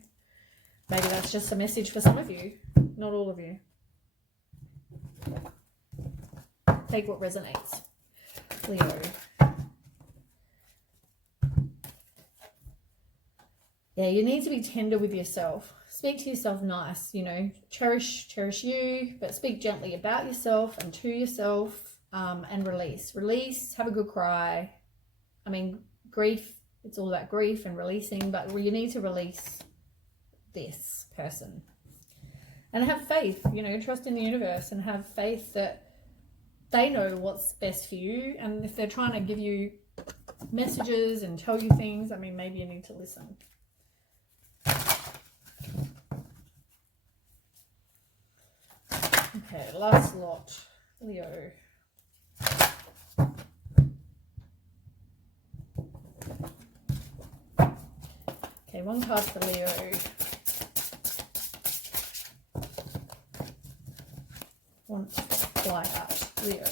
Maybe that's just a message for some of you, not all of you. Take what resonates. Leo. Yeah, you need to be tender with yourself. Speak to yourself nice, cherish you, but speak gently about yourself and to yourself, and release, have a good cry. Grief, it's all about grief and releasing, but you need to release this person and have faith, trust in the universe and have faith that they know what's best for you. And if they're trying to give you messages and tell you things, maybe you need to listen. Okay, last lot, Leo. Okay, one card for Leo. One fly out, Leo.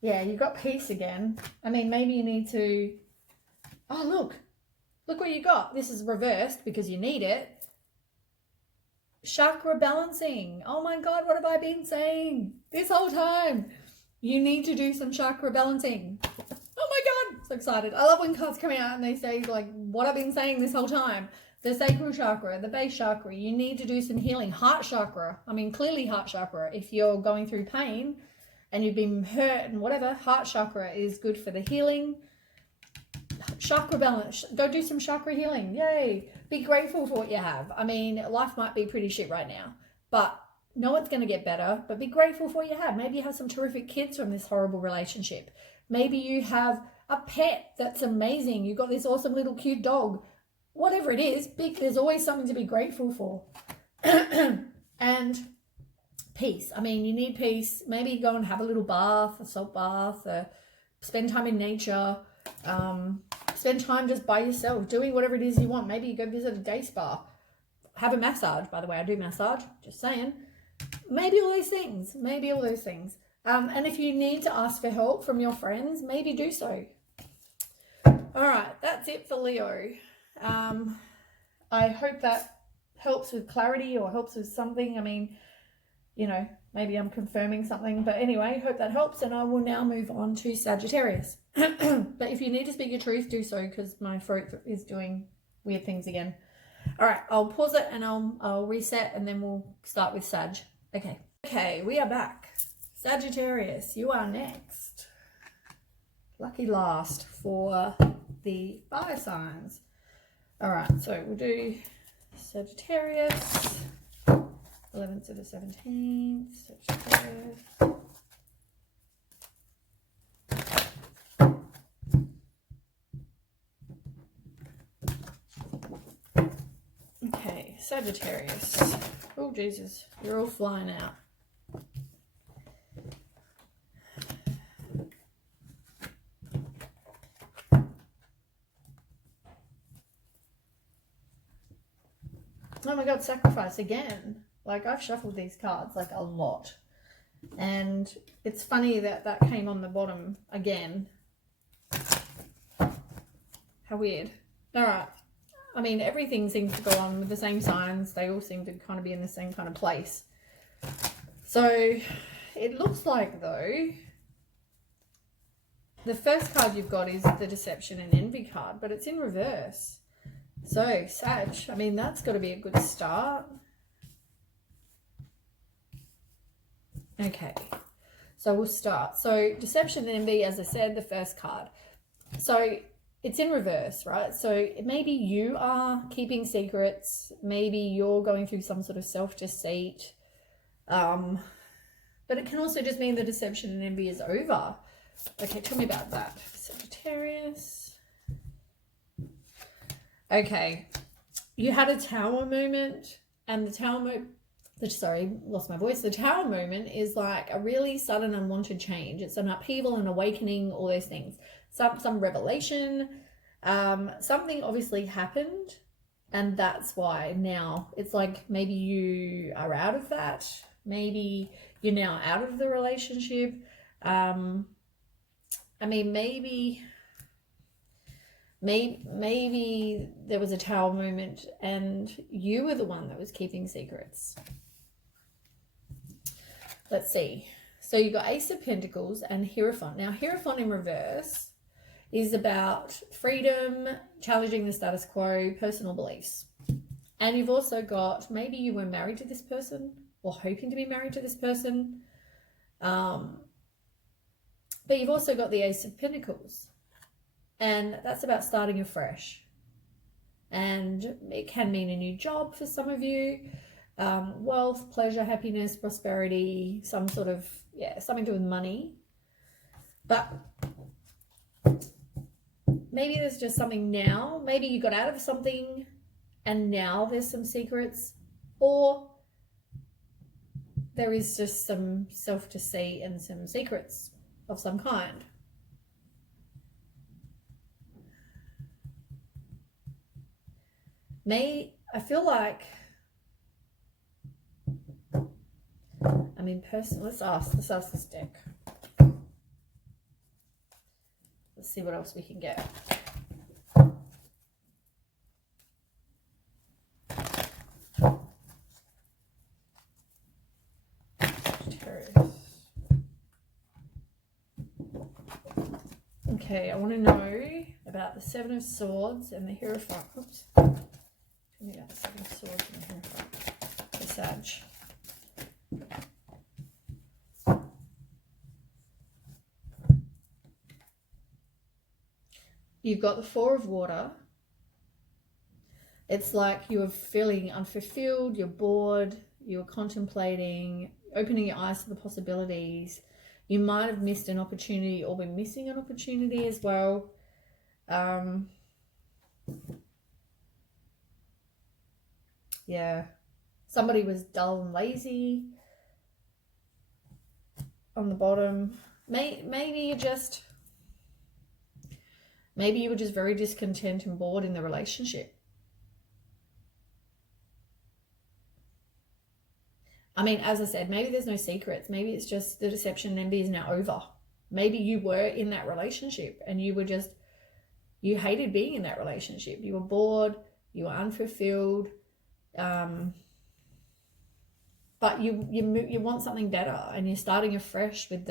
Yeah, you've got peace again. Maybe you need to... Oh, look what you got. This is reversed because you need it. Chakra balancing. Oh my God, what have I been saying this whole time? You need to do some chakra balancing. Oh my God, so excited. I love when cards come out and they say what I've been saying this whole time. The sacral chakra, the base chakra, you need to do some healing. Heart chakra, clearly heart chakra. If you're going through pain and you've been hurt and whatever, heart chakra is good for the healing. Chakra balance, go do some chakra healing. Yay. Be grateful for what you have. Life might be pretty shit right now, but know it's going to get better, but be grateful for what you have. Maybe you have some terrific kids from this horrible relationship. Maybe you have a pet that's amazing. You've got this awesome little cute dog. Whatever it is, there's always something to be grateful for. And peace. You need peace. Maybe go and have a little bath, a salt bath, spend time in nature. Spend time just by yourself, doing whatever it is you want. Maybe you go visit a day spa. Have a massage. By the way, I do massage. Just saying. Maybe all those things. And if you need to ask for help from your friends, maybe do so. All right, that's it for Leo. I hope that helps with clarity or helps with something. Maybe I'm confirming something, but anyway, hope that helps. And I will now move on to Sagittarius. But if you need to speak your truth, do so, because my throat is doing weird things again. All right, I'll pause it and I'll reset, and then we'll start with Sag. Okay, we are back. Sagittarius, you are next. Lucky last for the fire signs. All right, so we'll do Sagittarius, 11th to the 17th, Sagittarius. Okay, Sagittarius. Oh, Jesus, you're all flying out. Oh my God, sacrifice again. I've shuffled these cards a lot. And it's funny that came on the bottom again. How weird. All right. Everything seems to go on with the same signs. They all seem to kind of be in the same kind of place. So it looks like, though, the first card you've got is the Deception and Envy card, but it's in reverse. So, Sag, that's got to be a good start. Okay, so we'll start. So, Deception and Envy, as I said, the first card. So, it's in reverse, right? So, maybe you are keeping secrets. Maybe you're going through some sort of self-deceit. But it can also just mean the Deception and Envy is over. Okay, tell me about that. Sagittarius. Okay. You had a tower moment, and the tower sorry, lost my voice. The tower moment is like a really sudden unwanted change. It's an upheaval, an awakening, all those things. Some revelation. Something obviously happened, and that's why now it's like maybe you are out of that. Maybe you're now out of the relationship. I mean, maybe there was a tower moment and you were the one that was keeping secrets. Let's see. So you got Ace of Pentacles and Hierophant. Now, Hierophant in reverse is about freedom, challenging the status quo, personal beliefs. And you've also got, maybe you were married to this person or hoping to be married to this person. But you've also got the Ace of Pentacles. And that's about starting afresh. And it can mean a new job for some of you. Wealth, pleasure, happiness, prosperity, some sort of, something to do with money. But maybe there's just something now. Maybe you got out of something and now there's some secrets. Or there is just some self-deceit and some secrets of some kind. I feel like, I mean, let's ask this deck. Let's see what else we can get. Okay, I want to know about the Seven of Swords and the Hierophant. Oops. Tell me about the Seven of Swords and the Hierophant. The Sag. You've got the Four of Water. It's like you are feeling unfulfilled, you're bored, you're contemplating, opening your eyes to the possibilities. You might have missed an opportunity or been missing an opportunity as well. Yeah. Somebody was dull and lazy on the bottom. Maybe you were just very discontent and bored in the relationship. I mean, as I said, maybe there's no secrets. Maybe it's just the deception and envy is now over. Maybe you were in that relationship and you hated being in that relationship. You were bored, you were unfulfilled, but you want something better and you're starting afresh with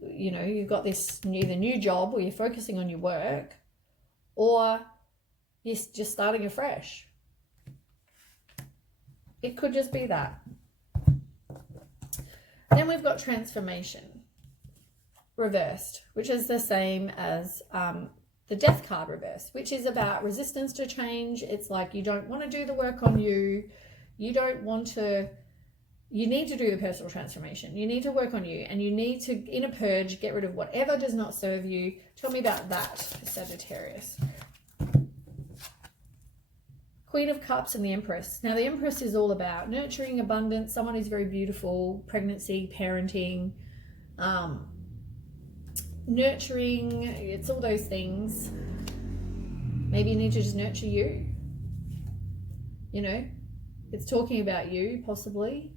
you've got this either new job or you're focusing on your work or you're just starting afresh. It could just be that. Then we've got transformation reversed, which is the same as the Death card reversed, which is about resistance to change. It's like you don't want to do the work on you. You need to do the personal transformation. You need to work on you and you need to, in a purge, get rid of whatever does not serve you. Tell me about that, Sagittarius. Queen of Cups and the Empress. Now, the Empress is all about nurturing, abundance, someone who's very beautiful, pregnancy, parenting, nurturing. It's all those things. Maybe you need to just nurture you. It's talking about you, possibly.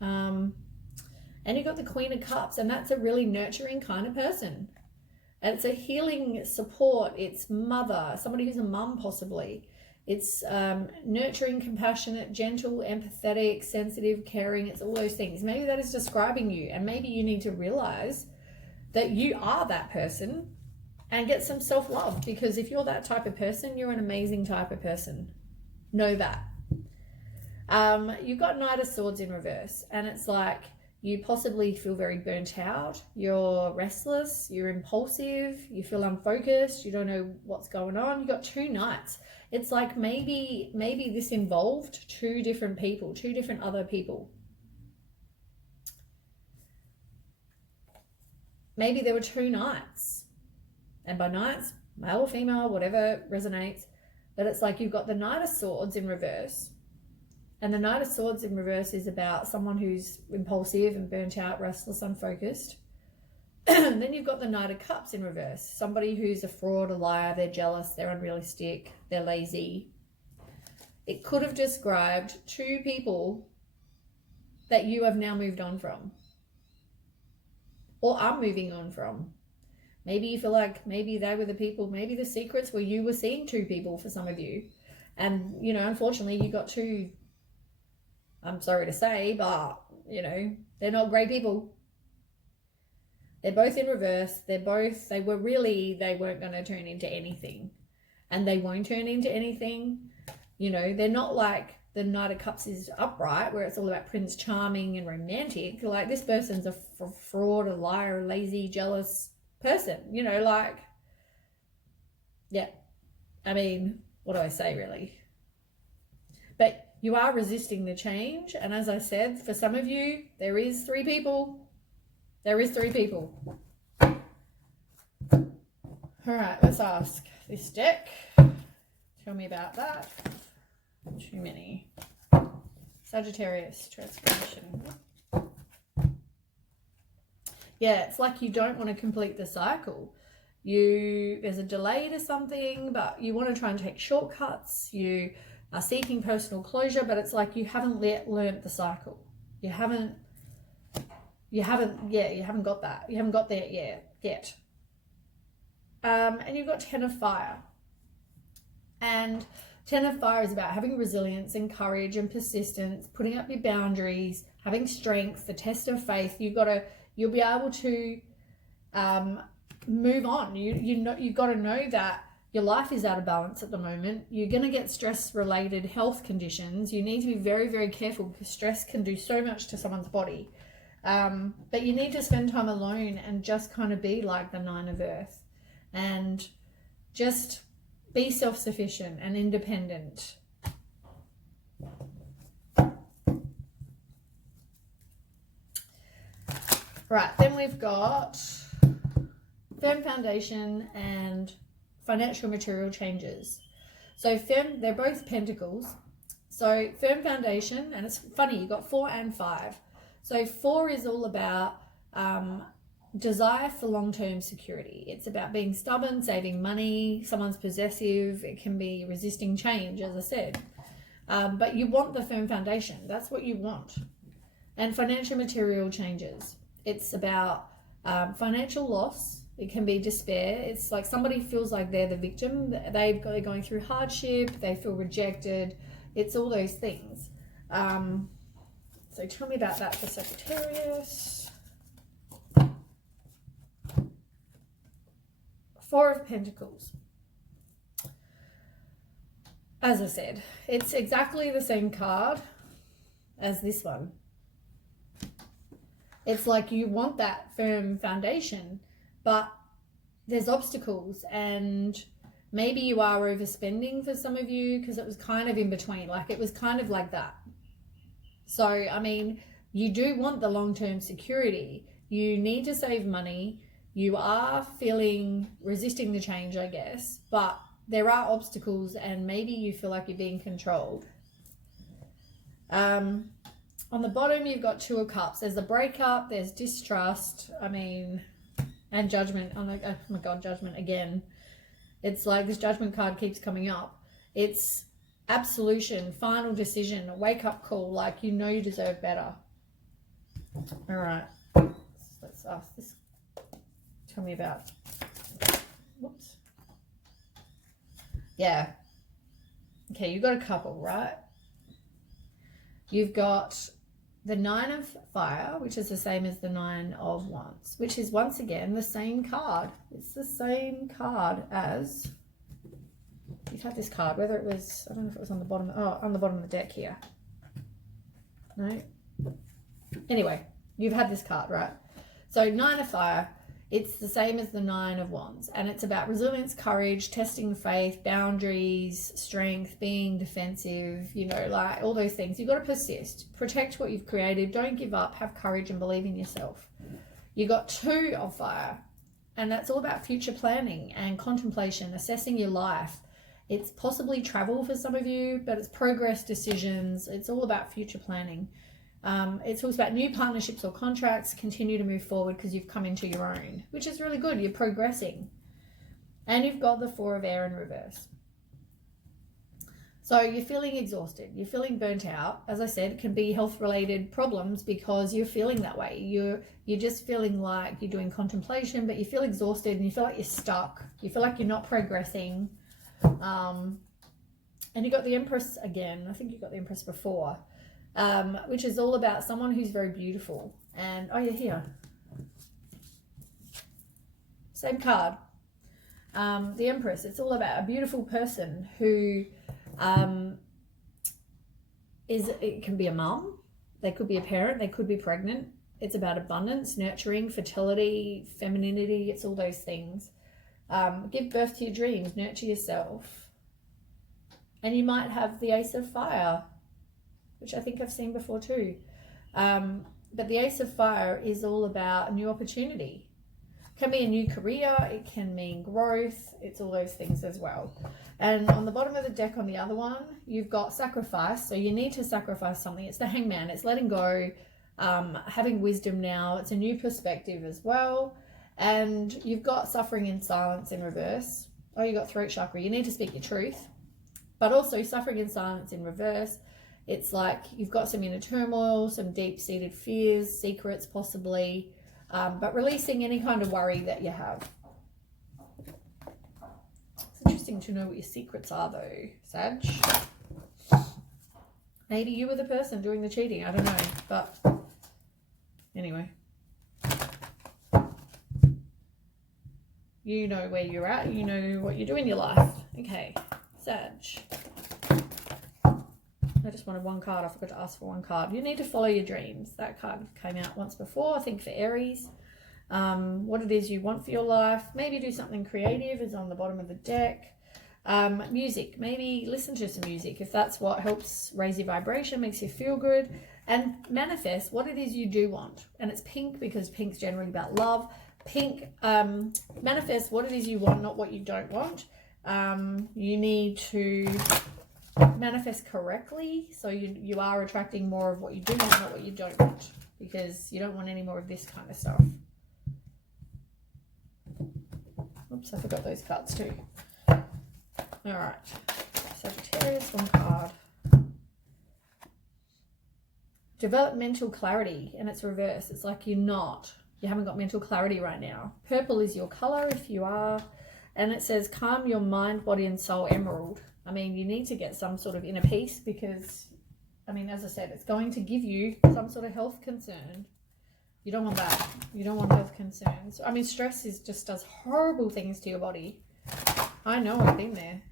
And you've got the Queen of Cups, and that's a really nurturing kind of person. And it's a healing support. It's mother, somebody who's a mum, possibly. It's nurturing, compassionate, gentle, empathetic, sensitive, caring. It's all those things. Maybe that is describing you, and maybe you need to realize that you are that person and get some self-love, because if you're that type of person, you're an amazing type of person. Know that. You've got Knight of Swords in reverse, and it's like you possibly feel very burnt out, you're restless, you're impulsive, you feel unfocused, you don't know what's going on. You've got two Knights. It's like maybe this involved two different people, two different other people. Maybe there were two Knights. And by Knights, male or female, whatever resonates. But it's like you've got the Knight of Swords in reverse. And the Knight of Swords in reverse is about someone who's impulsive and burnt out, restless, unfocused. Then you've got the Knight of Cups in reverse. Somebody who's a fraud, a liar, they're jealous, they're unrealistic, they're lazy. It could have described two people that you have now moved on from. Or are moving on from. Maybe you feel like maybe they were the people, maybe the secrets were you were seeing two people for some of you. And, you know, unfortunately you got two, I'm sorry to say, but, you know, they're not great people. They're both in reverse. They weren't going to turn into anything. And they won't turn into anything. You know, they're not like the Knight of Cups is upright, where it's all about Prince Charming and romantic. Like, this person's a fraud, a liar, a lazy, jealous person. You know, like, yeah. I mean, what do I say, really? But you are resisting the change. And as I said, for some of you, there is three people. There is three people. All right, let's ask this deck. Tell me about that. Too many. Sagittarius, transformation. Yeah, it's like you don't want to complete the cycle. There's a delay to something, but you want to try and take shortcuts. You are seeking personal closure, but it's like you haven't yet learnt the cycle. You haven't got that. You haven't got there yet. And you've got Ten of Fire. And Ten of Fire is about having resilience and courage and persistence, putting up your boundaries, having strength, the test of faith. You'll be able to move on. You've got to know that your life is out of balance at the moment. You're going to get stress-related health conditions. You need to be very, very careful because stress can do so much to someone's body. But you need to spend time alone and just kind of be like the Nine of Earth and just be self-sufficient and independent. Right, then we've got firm foundation and financial material changes. So they're both pentacles. So firm foundation, and it's funny, you've got 4 and 5. So 4 is all about desire for long-term security. It's about being stubborn, saving money, someone's possessive. It can be resisting change, as I said. But you want the firm foundation. That's what you want. And financial material changes. It's about financial loss. It can be despair. It's like somebody feels like they're the victim. They're going through hardship. They feel rejected. It's all those things. So tell me about that for Sagittarius. 4 of Pentacles. As I said, it's exactly the same card as this one. It's like you want that firm foundation, but there's obstacles, and maybe you are overspending for some of you because it was kind of in between. Like, it was kind of like that. So, I mean, you do want the long-term security. You need to save money. You are resisting the change, I guess, but there are obstacles and maybe you feel like you're being controlled. On the bottom, you've got 2 of Cups. There's a breakup, there's distrust, and judgment. Oh my God, judgment again. It's like this judgment card keeps coming up. It's absolution, final decision, a wake-up call, like you know you deserve better. All right, let's ask this. Tell me about, whoops. Yeah. Okay, you've got a couple, right? You've got the 9 of Fire, which is the same as the 9 of Wands, which is once again the same card. It's the same card as, you've had this card, whether it was, I don't know if it was on the bottom, on the bottom of the deck here. No? Anyway, you've had this card, right? So 9 of Fire, it's the same as the 9 of Wands, and it's about resilience, courage, testing faith, boundaries, strength, being defensive, you know, like all those things. You've got to persist, protect what you've created, don't give up, have courage and believe in yourself. You got 2 of Fire, and that's all about future planning and contemplation, assessing your life. It's possibly travel for some of you, but it's progress, decisions. It's all about future planning. It talks about new partnerships or contracts continue to move forward because you've come into your own, which is really good. You're progressing. And you've got the Four of Air in reverse. So you're feeling exhausted. You're feeling burnt out. As I said, it can be health-related problems because you're feeling that way. You're just feeling like you're doing contemplation, but you feel exhausted and you feel like you're stuck. You feel like you're not progressing. And you got the Empress again. I think you got the Empress before. Which is all about someone who's very beautiful. And, oh, you're here. Same card. The Empress. It's all about a beautiful person who it can be a mum. They could be a parent. They could be pregnant. It's about abundance, nurturing, fertility, femininity. It's all those things. Give birth to your dreams. Nurture yourself. And you might have the Ace of Fire, which I think I've seen before too. But the Ace of Fire is all about a new opportunity. It can be a new career, it can mean growth, it's all those things as well. And on the bottom of the deck on the other one, you've got sacrifice. So you need to sacrifice something. It's the Hangman, it's letting go, having wisdom now. It's a new perspective as well. And you've got suffering in silence in reverse. Oh, you got throat chakra. You need to speak your truth. But also suffering in silence in reverse. It's like you've got some inner turmoil, some deep-seated fears, secrets possibly, but releasing any kind of worry that you have. It's interesting to know what your secrets are though, Sag. Maybe you were the person doing the cheating, I don't know, but anyway. You know where you're at, you know what you do in your life. Okay, Sag. I just wanted one card. I forgot to ask for one card. You need to follow your dreams. That card came out once before, I think for Aries. What it is you want for your life. Maybe do something creative is on the bottom of the deck. Music. Maybe listen to some music if that's what helps raise your vibration, makes you feel good. And manifest what it is you do want. And it's pink because pink's generally about love. Pink, manifest what it is you want, not what you don't want. You need to manifest correctly, so you are attracting more of what you do want, not what you don't want, because you don't want any more of this kind of stuff. Oops, I forgot those cards too. All right, Sagittarius, one card. Develop mental clarity, and it's reverse. It's like you haven't got mental clarity right now. Purple is your color if you are, and it says calm your mind, body and soul, emerald. I mean, you need to get some sort of inner peace because, I mean, as I said, it's going to give you some sort of health concern. You don't want that. You don't want health concerns. I mean, stress just does horrible things to your body. I know, I've been there.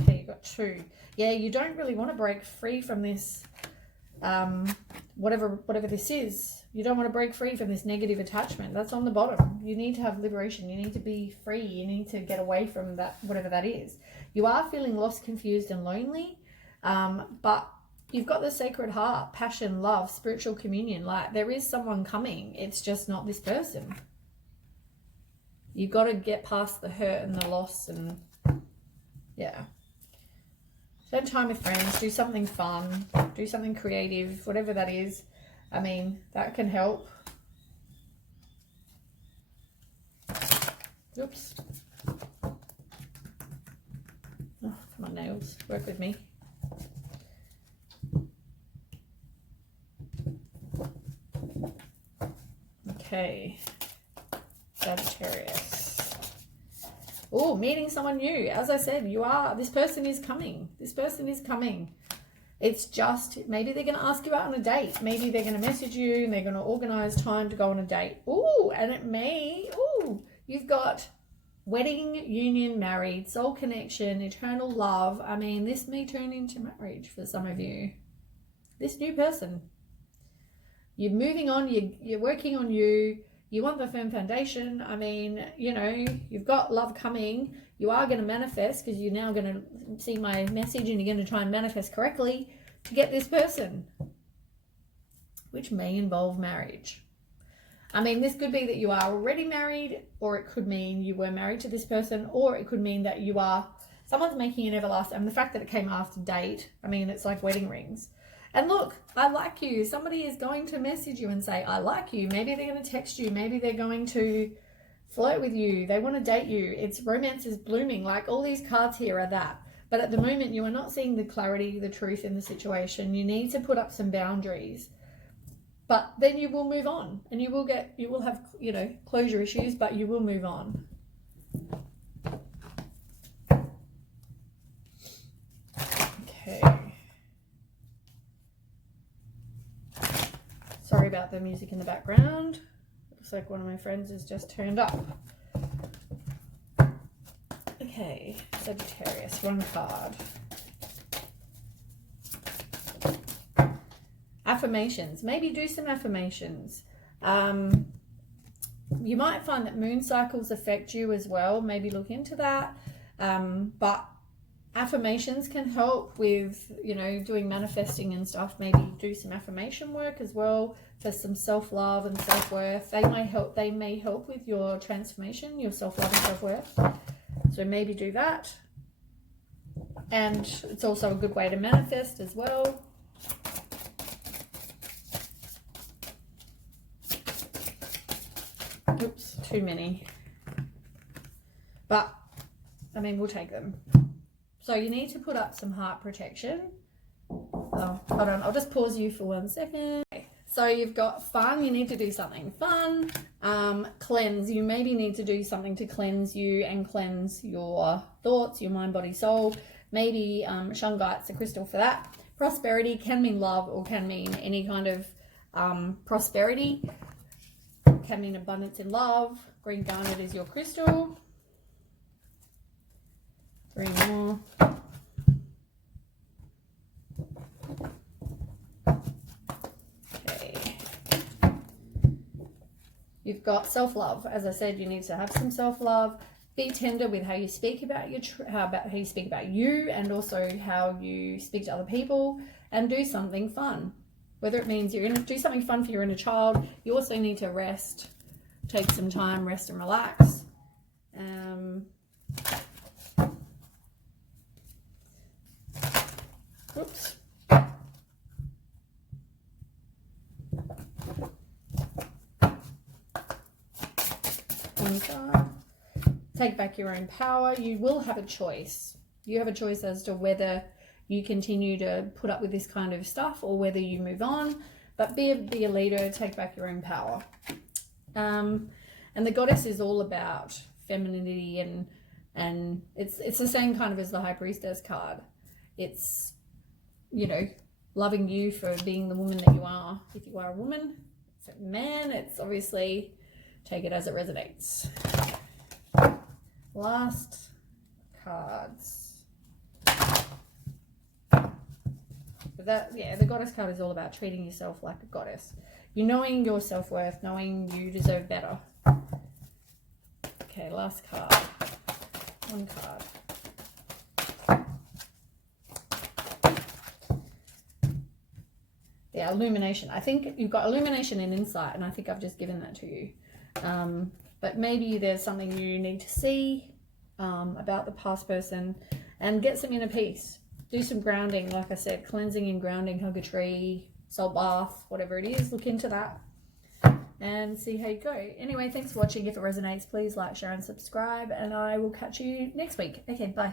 Okay, you got two. Yeah, you don't really want to break free from this, whatever this is. You don't want to break free from this negative attachment. That's on the bottom. You need to have liberation. You need to be free. You need to get away from that, whatever that is. You are feeling lost, confused, and lonely, but you've got the Sacred Heart, passion, love, spiritual communion. Like, there is someone coming. It's just not this person. You've got to get past the hurt and the loss and, yeah. Spend time with friends. Do something fun. Do something creative, whatever that is. I mean, that can help. Oops. Oh, come on, nails. Work with me. Okay. Sagittarius. Oh, meeting someone new. As I said, this person is coming. This person is coming. It's just, maybe they're going to ask you out on a date. Maybe they're going to message you and they're going to organize time to go on a date. Ooh, and it may, you've got wedding, union, married, soul connection, eternal love. I mean, this may turn into marriage for some of you. This new person. You're moving on, you're working on you. You want the firm foundation. I mean, you know, you've got love coming. You are going to manifest because you're now going to see my message and you're going to try and manifest correctly to get this person, which may involve marriage. I mean, this could be that you are already married, or it could mean you were married to this person, or it could mean that you are, someone's making an everlasting, and the fact that it came after date, I mean, it's like wedding rings. And look, I like you. Somebody is going to message you and say, I like you. Maybe they're going to text you. Maybe they're going to flirt with you. They want to date you. It's romance is blooming. Like all these cards here are that. But at the moment, you are not seeing the clarity, the truth in the situation. You need to put up some boundaries. But then you will move on, and you will have, you know, closure issues, but you will move on. Okay. Sorry about the music in the background. Looks like one of my friends has just turned up. Okay, Sagittarius, one card. Affirmations. Maybe do some affirmations. You might find that moon cycles affect you as well. Maybe look into that. But affirmations can help with, you know, doing manifesting and stuff. Maybe do some affirmation work as well for some self-love and self-worth. They may help with your transformation, your self-love and self-worth. So maybe do that. And it's also a good way to manifest as well. Oops, too many. But, I mean, we'll take them. So you need to put up some heart protection. Oh, hold on, I'll just pause you for 1 second. Okay. So you've got fun, you need to do something fun. Cleanse, you maybe need to do something to cleanse you and cleanse your thoughts, your mind, body, soul. Maybe shungite's a crystal for that. Prosperity can mean love or can mean any kind of prosperity. Can mean abundance in love. Green garnet is your crystal. 3 more. Okay. You've got self-love. As I said, you need to have some self-love. Be tender with how you speak about how you speak about you, and also how you speak to other people, and do something fun. Whether it means you're going to do something fun for your inner child, you also need to rest. Take some time, rest and relax. Oops. One card. Take back your own power. You will have a choice. You have a choice as to whether you continue to put up with this kind of stuff or whether you move on. But be a leader, take back your own power. And the goddess is all about femininity, and it's the same kind of as the High Priestess card. It's, you know, loving you for being the woman that you are. If you are a woman, if it's a man, it's obviously take it as it resonates. Last cards. But the goddess card is all about treating yourself like a goddess. You knowing your self-worth, knowing you deserve better. Okay, last card. One card. Yeah, illumination. I think you've got illumination and insight, and I think I've just given that to you. But maybe there's something you need to see about the past person, and get some inner peace. Do some grounding, like I said, cleansing and grounding, hug a tree, salt bath, whatever it is. Look into that and see how you go. Anyway, thanks for watching. If it resonates, please like, share and subscribe, and I will catch you next week. Okay, bye.